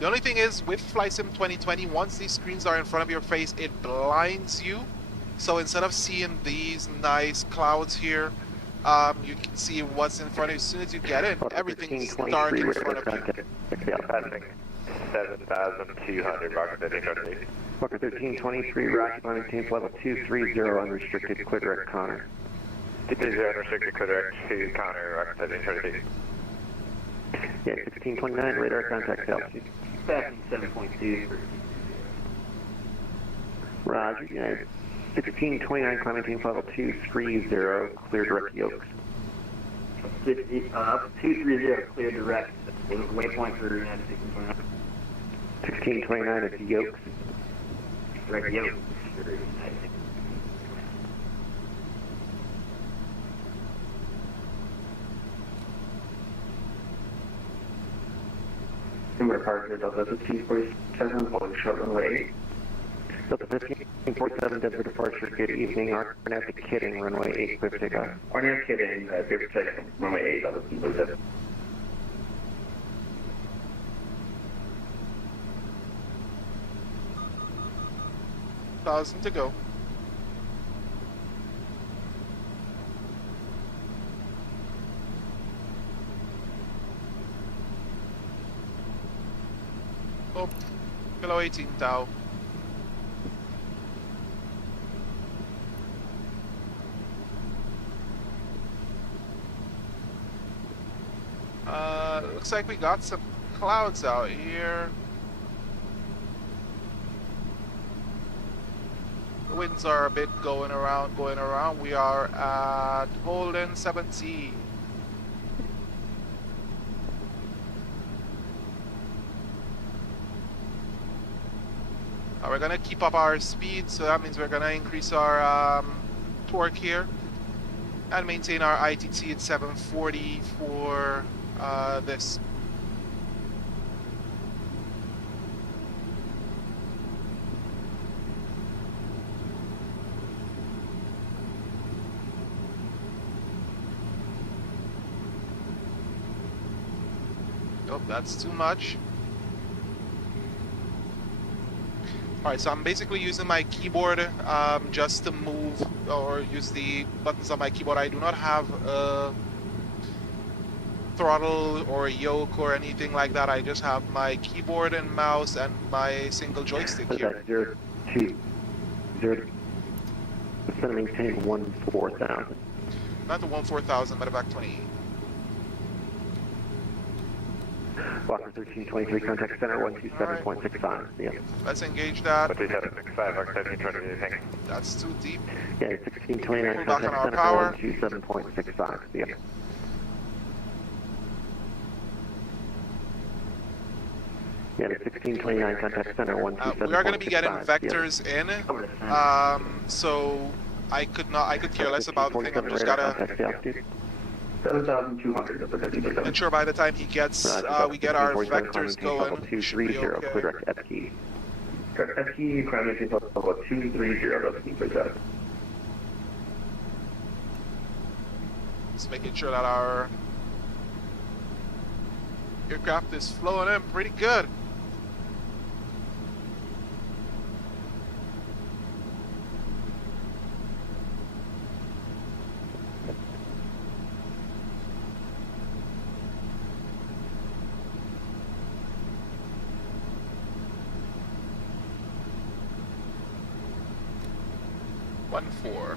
The only thing is, with Flight Sim 2020, once these screens are in front of your face, it blinds you. So instead of seeing these nice clouds here, you can see what's in front of you. As soon as you get in, everything's dark in front of you. 7,200, Rocket 1323. Walker 1323, Rocket maintains level 230, unrestricted, clear direct Connor. 230, unrestricted, clear direct to Connor, Rocket 1323. Yeah, 1629, radar contact altitude. Passing 7.2 for Roger, United. 1629, climb maintains level 230, clear direct Yokes. 230, clear direct, waypoint for United 1629. 1629 at the Yokes. Direct Yokes for United 1629. Denver departure, Delta 1547, holding short runway 8. Delta 1547, Denver departure, good evening, Arnett the Kidding, runway 8, clear for takeoff. Arnett Kidding, clear for takeoff, runway 8, Delta 1547. Thousand to go. Oh, below 18 thou. looks like we got some clouds out here. The winds are a bit going around. We are at Holden 17. We're gonna keep up our speed, so that means we're gonna increase our torque here and maintain our ITT at 740 for this. Nope, that's too much. Alright, so I'm basically using my keyboard just to move or use the buttons on my keyboard. I do not have a throttle or a yoke or anything like that. I just have my keyboard and mouse and my single joystick here. 02. It's going to maintain 14,000. Not the 14,000, MedEvac 28. Walker 1323, contact center 127.65. Yeah. Let's engage that. 127.65, Arctic, trying to do anything. That's too deep. Yeah, 1629, Pull back on contact our center power. 127.65. Yeah. Yeah, 1629, contact center 127.65. We are going to be getting vectors in, so I could care less about the thing. I'm just gotta 7,200. ensure by the time he gets, we get our vectors going. We should be okay. Clear F key. F key, primary level 230, that's keep that. Just making sure that our aircraft is flowing in pretty good. Four.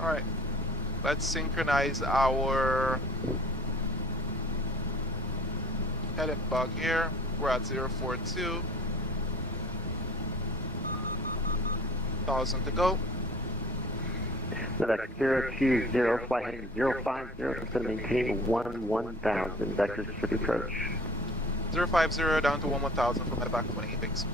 All right, let's synchronize our head and bug here. We're at 042. 1,000 to go. MedEvac 020, flight heading 050, it's going to maintain 1,000 vectors for the approach. 050 down to 1,000 from MedEvac 28, thanks.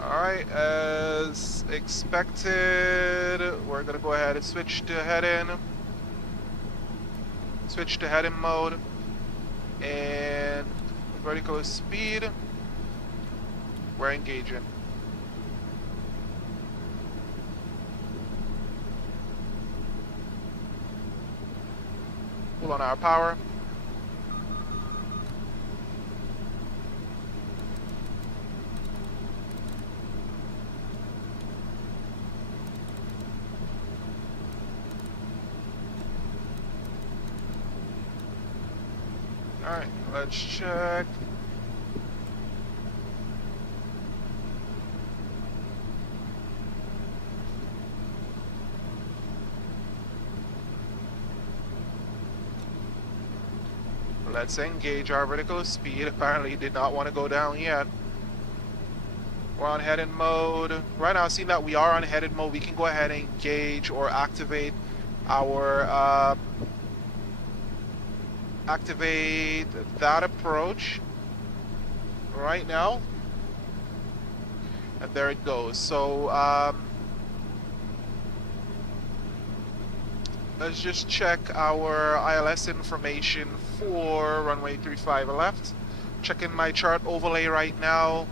Alright, as expected, we're going to go ahead and switch to head-in. Switch to head-in mode. And vertical speed, we're engaging. Pull on our power. Alright, let's check. Let's engage our vertical speed. Apparently it did not want to go down yet. We're on headed mode. Right now, seeing that we are on headed mode, we can go ahead and engage or activate our activate that approach right now, and there it goes. So let's just check our ILS information for runway 35 left. Checking my chart overlay right now.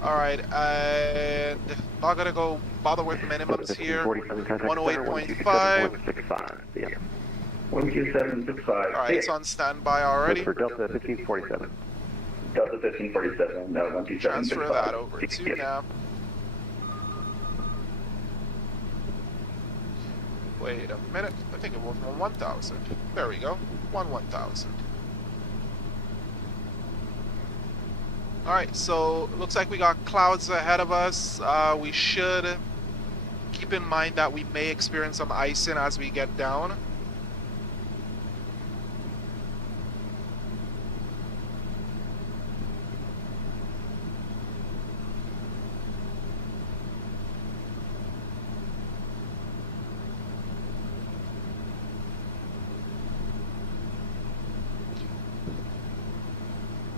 Alright, and not gonna go bother with minimums here. 108.5. Yeah. 12765. Alright, it's on standby already. For Delta 1547. Delta 1547, no, 12765. Transfer that over to nav. Wait a minute, I think it was 1,000. There we go, 1,000. Alright, so looks like we got clouds ahead of us. We should keep in mind that we may experience some icing as we get down.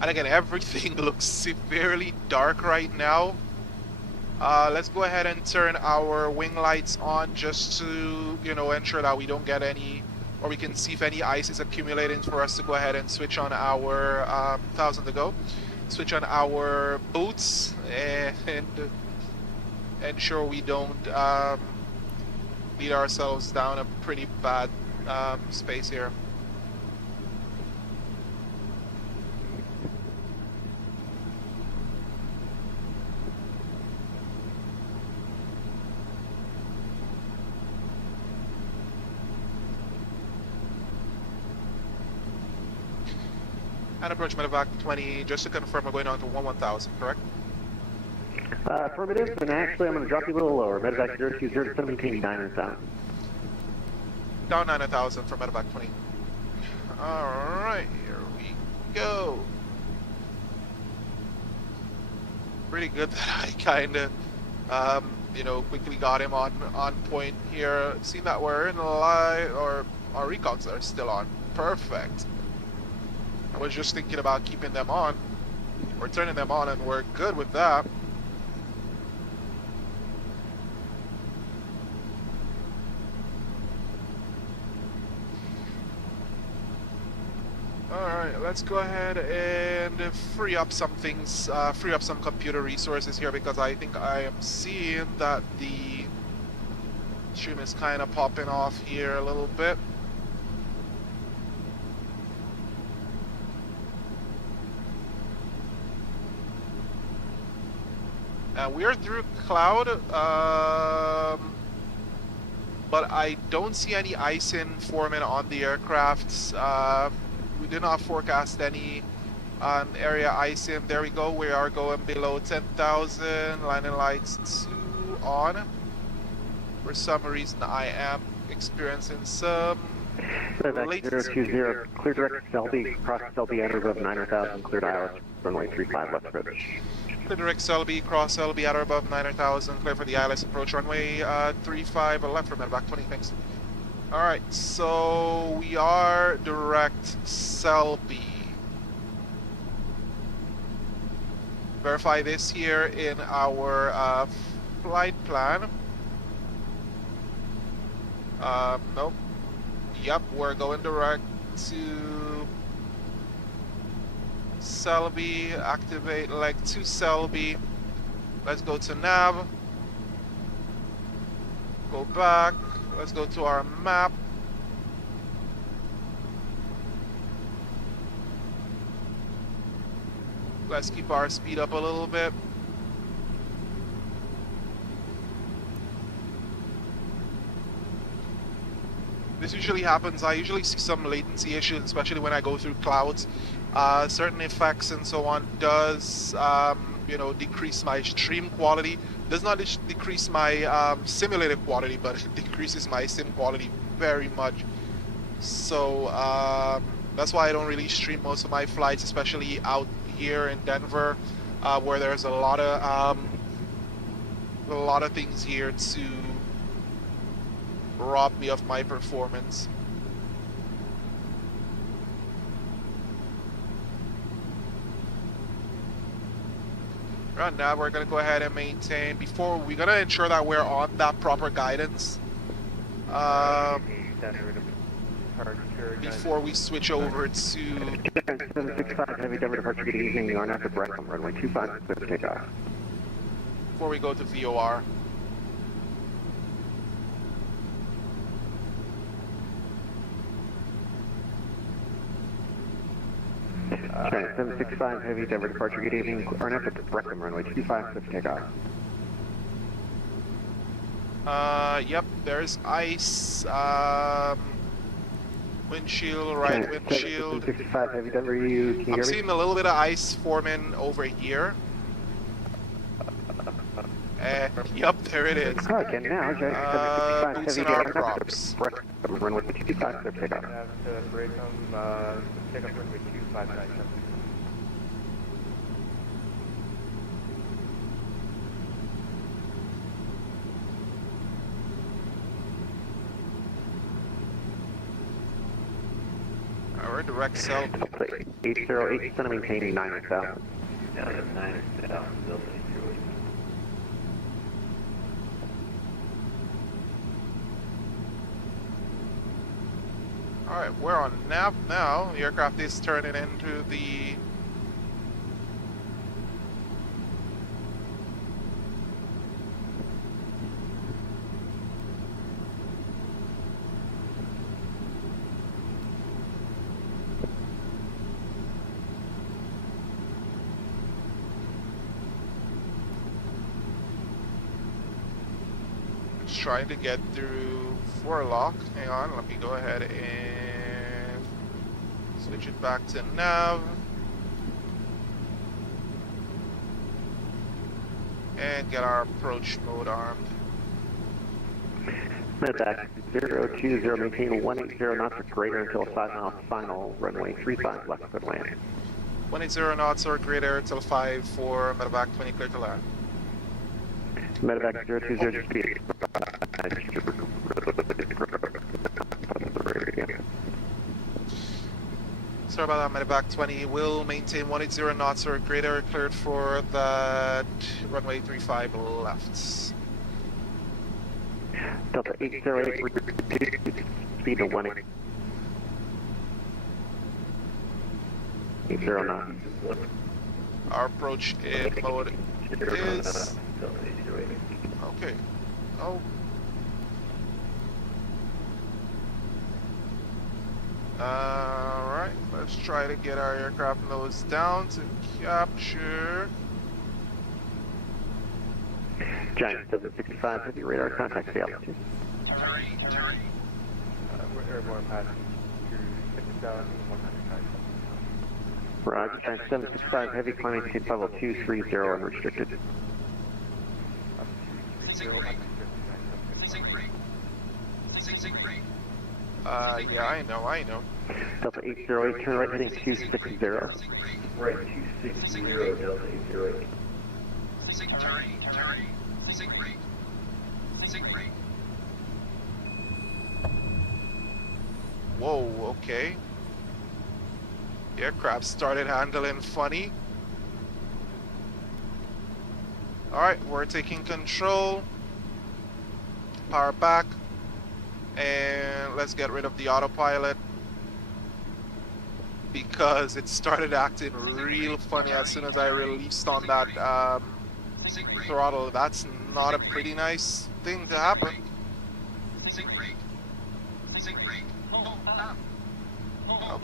And again, everything looks severely dark right now. Let's go ahead and turn our wing lights on just to, you know, ensure that we don't get any, or we can see if any ice is accumulating for us to go ahead and switch on our 1,000 to go. Switch on our boots and ensure we don't lead ourselves down a pretty bad space here. And approach MedEvac 20, just to confirm we're going on to 1,000, correct? Affirmative, and actually I'm going to drop you a little lower. MedEvac 020 to maintain 9,000. Down 9,000 for MedEvac 20. Alright, here we go. Pretty good that I kind of, you know, quickly got him on point here. Seeing that we're in live, or our reconns are still on. Perfect. I was just thinking about keeping them on, or turning them on, and we're good with that. Alright, let's go ahead and free up some things, free up some computer resources here, because I think I am seeing that the stream is kind of popping off here a little bit. We're through cloud, but I don't see any icing forming on the aircrafts. We did not forecast any area icing. There we go. We are going below 10,000. Landing lights 2 on. For some reason, I am experiencing some latency. 020, clear direct Selby, cross Selby, enter above 9,000, cleared ILS, runway 35 left approach. Clear direct Selby, cross Selby at or above 9,000, clear for the ILS approach runway 35 left for MedEvac 20, thanks. Alright, so we are direct Selby. Verify this here in our flight plan. Nope. Yep, we're going direct to Selby. Activate leg 2 Selby. Let's go to nav. Go back. Let's go to our map. Let's keep our speed up a little bit. This usually happens. I usually see some latency issues, especially when I go through clouds. Certain effects and so on does, you know, decrease my stream quality. Does not decrease my simulated quality, but it decreases my sim quality very much. So that's why I don't really stream most of my flights, especially out here in Denver, where there's a lot of things here to rob me of my performance. Right now we're going to go ahead and maintain, we're going to ensure that we're on that proper guidance before we switch over to 765 heavy Denver departure, good evening, you are now at Brecken, runway 25, clear for takeoff. Before we go to VOR. Okay, 765 heavy Denver departure, good evening, Arnett at Brecken, runway 25, clear for takeoff. Yep, there's ice, windshield, right windshield. 765 heavy Denver, can you hear me? I'm seeing a little bit of ice forming over here. And yup, there it is. Okay, now, Jack, Boosting our props. Runway 25, clear takeoff. Break them, take up runway 2597. Alright, direct cell. 808, center maintaining 9,000. Down to 9,000, Delta 808. Alright, we're on nav now. The aircraft is turning into the... trying to get through Forelock. Hang on, let me go ahead and switch it back to nav. And get our approach mode armed. MedEvac 020, maintain 180 knots or greater until 5 miles final, runway 35 left for land. 180 knots or greater until 5 for MedEvac 20 clear to land. MedEvac 020 speed. Sorry about that, MedEvac 20 will maintain 180 knots or greater, cleared for that runway 35 left. Delta 808, speed to 180. 80 knots. Our approach in mode is... Okay. Oh. Alright, let's try to get our aircraft nose down to capture. Giant 765, heavy radar, contact the altitude. We're airborne passing to 6,100 Roger, Giant 765, heavy climbing to level 230 unrestricted. Yeah, I know. Delta 808, turn right heading 260. Right, 260, Delta 808. Whoa, okay. The aircraft started handling funny. Alright, we're taking control. Power back. And let's get rid of the autopilot. Because it started acting real funny as soon as I released on that throttle. That's not a pretty nice thing to happen.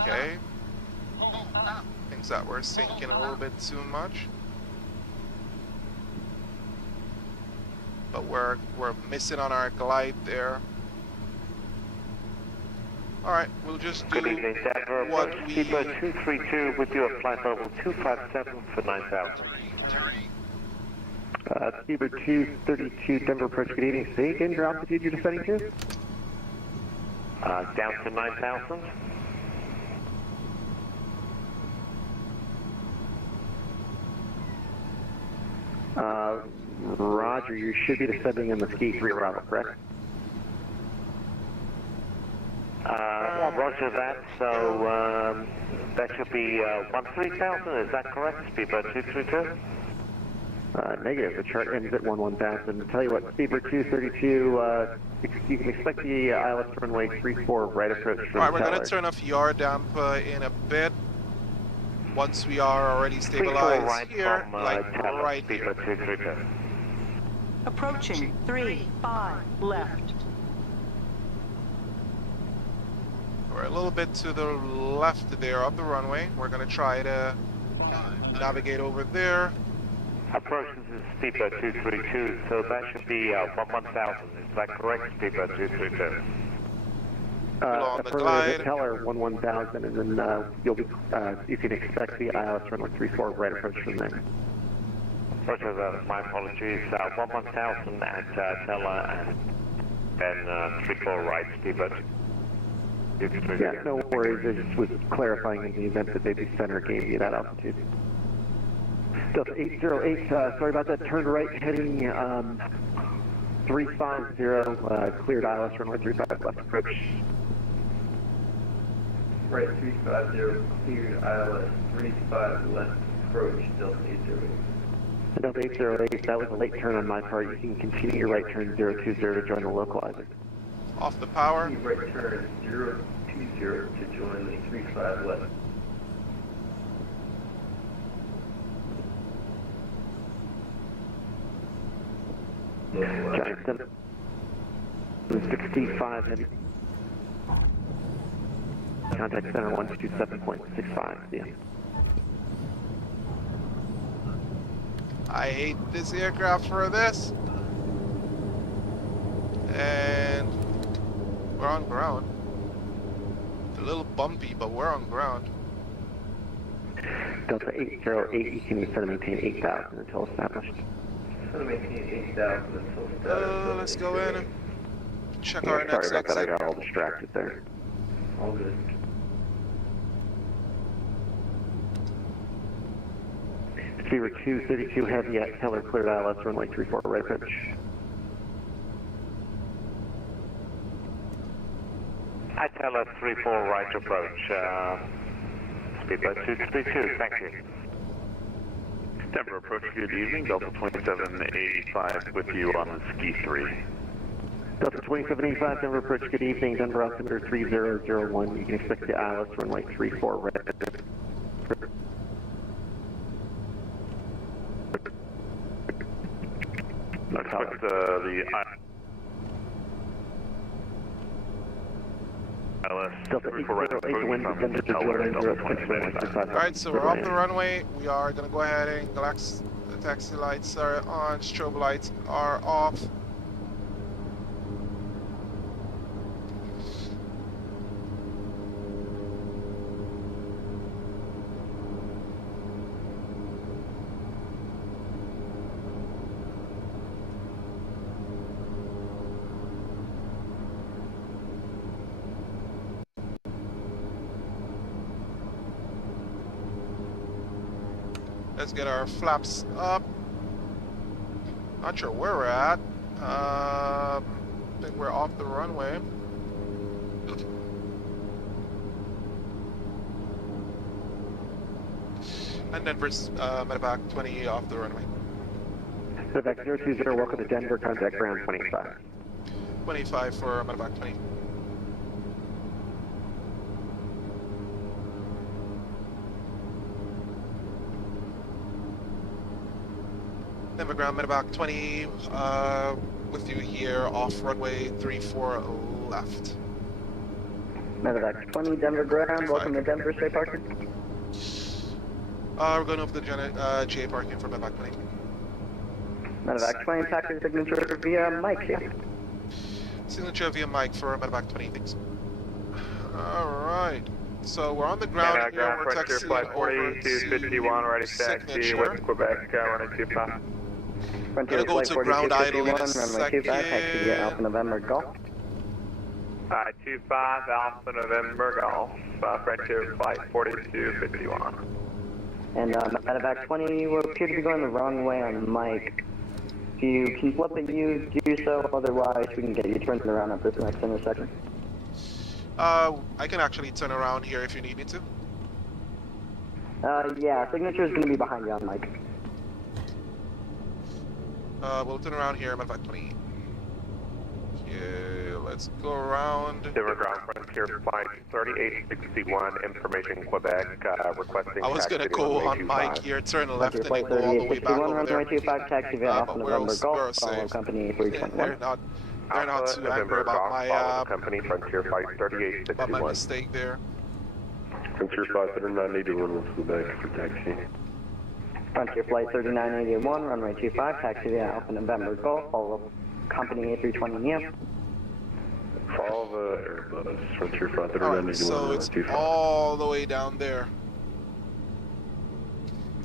Okay. Things that were sinking a little bit too much. But we're missing on our glide there. Alright, we'll just do what we... Speedbird 232 with you at flight level 257 for 9,000. Speedbird 232, Denver approach, good evening. Say again your altitude you're descending to? Down to 9,000. Roger, you should be descending in the Ski 3 arrival, correct? Roger that, so that should be 13,000, is that correct? Speedbird 232? Negative, the chart ends at 11,000. Tell you what, Speedbird 232, you can expect the ILS runway 34 right approach from Alright, we're going to turn off yaw damp in a bit. Once we are already stabilized right here, from, like right here. Speedbird 232. Approaching 35 left. We're a little bit to the left there of the runway. We're going to try to navigate over there. Approaches is Speedbird 232, so that should be 1,000. Is that correct, Speedbird 232? On the further glide. Teller 11,000, and then you'll be you can expect the ILS runway 34 right approach from there. Roger, my apologies. 11,000 at Teller and 34 right, speedboat. Yeah, no worries. I just was clarifying in the event that maybe center gave you that altitude. Delta 808, sorry about that. Turn right heading 350, cleared ILS runway 35 left approach. Right, 350, cleared ILS, 35 left approach, Delta 808. Delta 808, that was a late turn on my part. You can continue your right turn 020 to join the localizer. Off the power. Right turn 020 to join the 35 left. Jackson. 65 heavy. Contact center 127.65. Yeah. I hate this aircraft for this. And we're on ground. It's a little bumpy, but we're on ground. Delta 808, you can set and maintain 8,000 until established. Set and maintain 8,000 until established. Let's go in and check Yeah, our next sorry about that, I exit. got all distracted there. All good. Fever 232 heavy at Teller, cleared ILS, runway 34 right approach. At Teller 34 right approach, speedboat 232, thank you. Denver approach, good evening. Delta 2785 with you on the ski 3. Delta 2785, Denver approach, good evening. Denver altimeter 3001. You can expect the ILS runway 34 right approach. Expect the ILS Delta 34 right 808, wind approach Denver from Teller, Delta 2785. Alright, so we're off the runway. We are going to go ahead and the taxi lights are on, strobe lights are off. Let's get our flaps up. Not sure where we're at. I think we're off the runway. And Denver's MedEvac 20 off the runway. MedEvac 020, welcome to Denver, contact ground 25. 25 for MedEvac 20. Denver ground MedEvac 20 with you here off runway 34 left. MedEvac 20, Denver ground, welcome to Denver, stay parking. We're going over the GA parking for MedEvac 20. MedEvac 20, taxi signature via Mike, yeah. Signature via Mike for MedEvac 20, thanks. Alright, so we're on the ground here, we're taxiing flight over 4251, ready to taxi with Quebec, running 25. Frontier go to ground idle in a runway 25, taxi via Alpha November Golf. 25 Alpha November Golf, Frontier flight 4251. And MedEvac 20 will appear to be going the wrong way on Mike. If you can flip it, you do so, otherwise we can get you turned around at this next intersection. I can actually turn around here if you need me to. Yeah, signature is going to be behind you on Mike. We'll turn around here, MedEvac 20. Okay, let's go around. Denver ground frontier flight 3861, information Quebec, requesting I was going to go on Mike here, turn left and then go all the way back over there. Runway 25, taxi via Alpha November Golf, follow safe. company 321. They're not too angry about my, company frontier flight about my 3861. mistake there. Frontier flight 3981 with Quebec for taxi. Frontier flight 3981, runway 25, taxi via Alpha November Golf, follow company A320 Neo. Follow the Airbus, Frontier flight 3981. Alright, so it's all the way down there.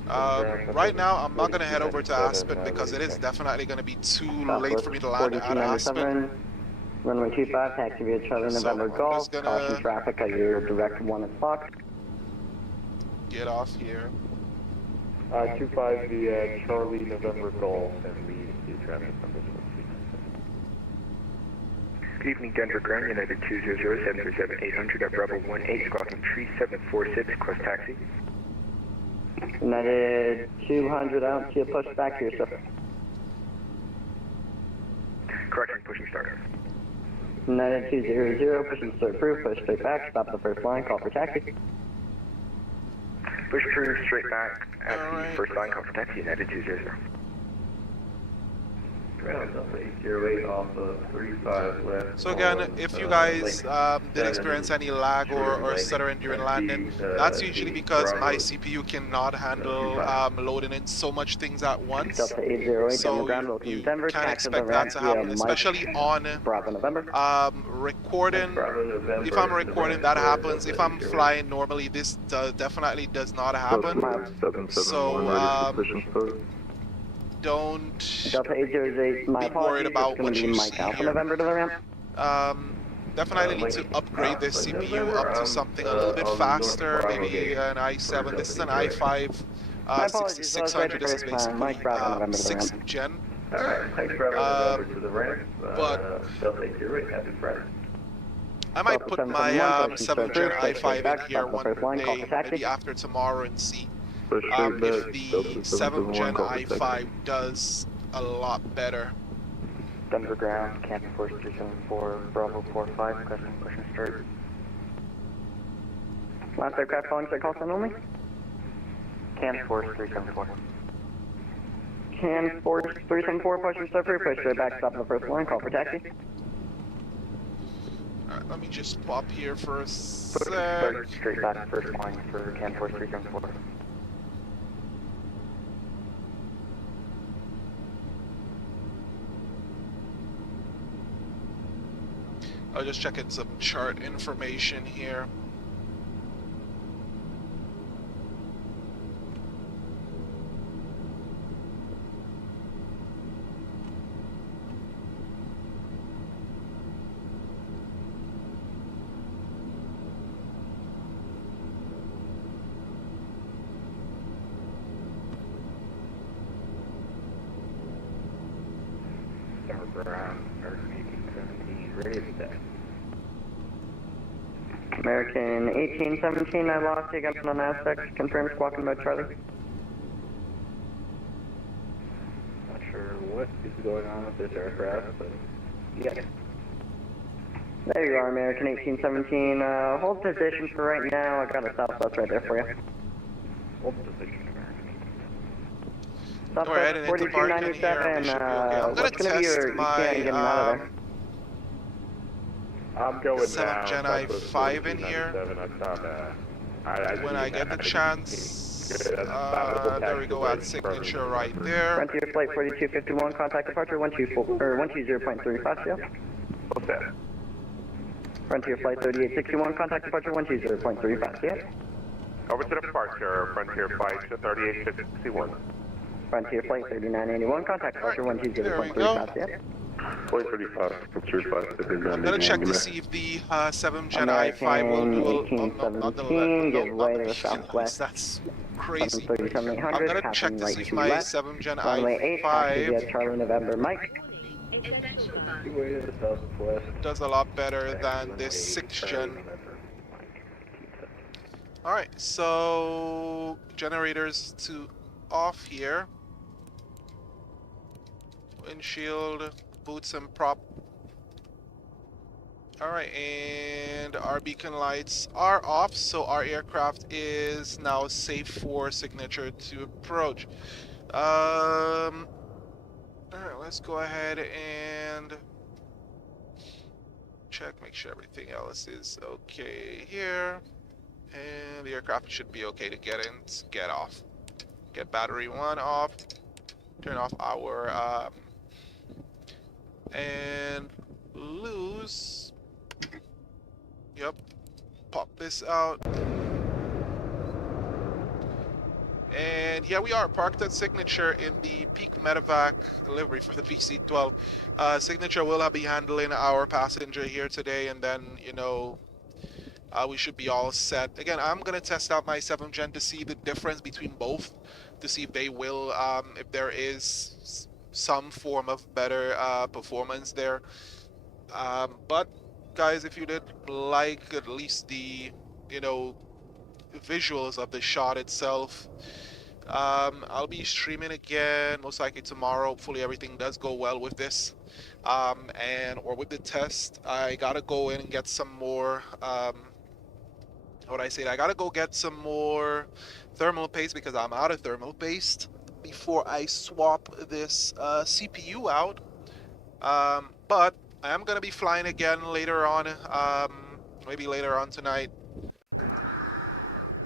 Right now, I'm not going to head over to Aspen because it is definitely going to be too late for me to land at Aspen. Runway 25, taxi via Charlie November Golf, caution traffic at your direct 1 o'clock. Get off here. 25 via Charlie November Golf and lead to traffic number 14. Good evening, Denver Ground, United 200-737-800 at Bravo 18, squawking 3746, cross taxi. United 200, I don't see a push back here, sir. Correction, pushing start. United 200, pushing start approved, push straight back, stop the first line, call for taxi. Push through straight back at the first line, call for taxi, United 200. Delta 808 off of 35 left. So again, if you guys did experience any lag or stuttering during landing, that's usually because my CPU cannot handle loading in so much things at once. So you can't expect that to happen, especially on recording. If I'm recording, that happens. If I'm flying normally, this definitely does not happen. So don't be worried about what you see here. Definitely need to upgrade this CPU up to something a little bit faster, maybe an i7. This is an i5 6600. This is basically 6th gen. Alright, thanks for having to the ramp. But Delta 808, happy Friday. I might put my 7th gen i5 in here one day, maybe after tomorrow, and see if the 7th gen i5 does a lot better. Denver ground, Camp Force 374, Bravo 45, question start. Last aircraft calling to call sign only? Camp Force 374. Camp Force 374, push start free, push straight back, stop the first line, call for taxi. Alright, let me just pop here for a sec. Start straight back, first line for Camp Force 374. I'll just check in some chart information here. American 1817, I lost you again on aspects. Confirm squawking mode, Charlie. Not sure what is going on with this aircraft, but yeah. There you are, American 1817. Hold position for right now. I got a southwest right there for you. Hold position, American. Southwest 4297. What's going to be your ETA getting out of there? I'm going 7th Gen i5 in here. When I get the chance, there we go at signature right there. Frontier flight 4251, contact departure 120.35, yeah. What's that? Frontier flight 3861, contact departure 120.35, yeah. Over to departure, Frontier flight 3861. Frontier flight 3981, contact departure 120.35, yeah. Flight 35, Frontier 5. I'm gonna check to see if the 7th Gen i5 will do not the left. That's crazy. I'm gonna check to see if my 7th Gen i5 Charlie November Mike does a lot better than this 6th Gen. Alright, so generators to off here. Windshield, boots and prop. Alright, and our beacon lights are off, so our aircraft is now safe for signature to approach. Alright, let's go ahead and check, make sure everything else is okay here. And the aircraft should be okay to get in, get off. Get battery 1 off. Turn off our and lose. Yep. Pop this out. And here we are, parked at Signature in the peak medevac delivery for the PC12. Signature will be handling our passenger here today, and then, you know, we should be all set. Again, I'm going to test out my 7th gen to see the difference between both, to see if they will, if there is some form of better performance there. But, guys, if you did like at least the, you know, visuals of the shot itself, I'll be streaming again most likely tomorrow. Hopefully everything does go well with this, or with the test. I gotta go in and get some more I gotta go get some more thermal paste because I'm out of thermal paste before I swap this CPU out. But I am gonna be flying again later on, maybe later on tonight.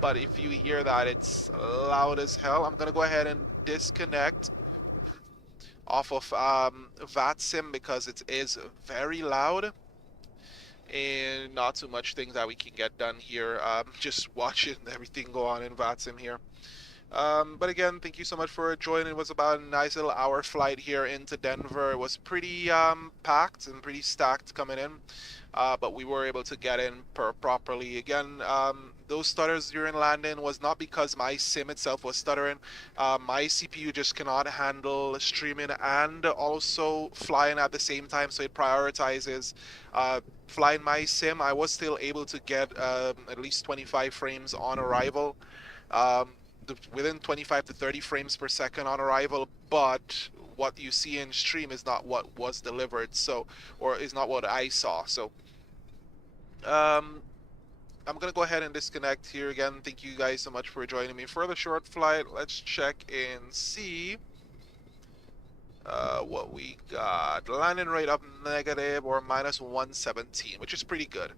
But if you hear that it's loud as hell, I'm gonna go ahead and disconnect off of VATSIM because it is very loud and not too much things that we can get done here. Just watching everything go on in VATSIM here. But again, thank you so much for joining. It was about a nice little hour flight here into Denver. It was pretty packed and pretty stacked coming in, but we were able to get in properly. Again, those stutters during landing was not because my sim itself was stuttering. My CPU just cannot handle streaming and also flying at the same time, so it prioritizes flying my sim. I was still able to get at least 25 frames on arrival. Within 25 to 30 frames per second on arrival, but what you see in stream is not what was delivered, so, or is not what I saw. So I'm gonna go ahead and disconnect here again. Thank you guys so much for joining me for the short flight. Let's check and see what we got. Landing rate of negative or minus 117, which is pretty good.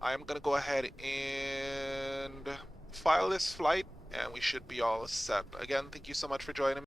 I'm gonna go ahead and file this flight and we should be all set. Again, thank you so much for joining me.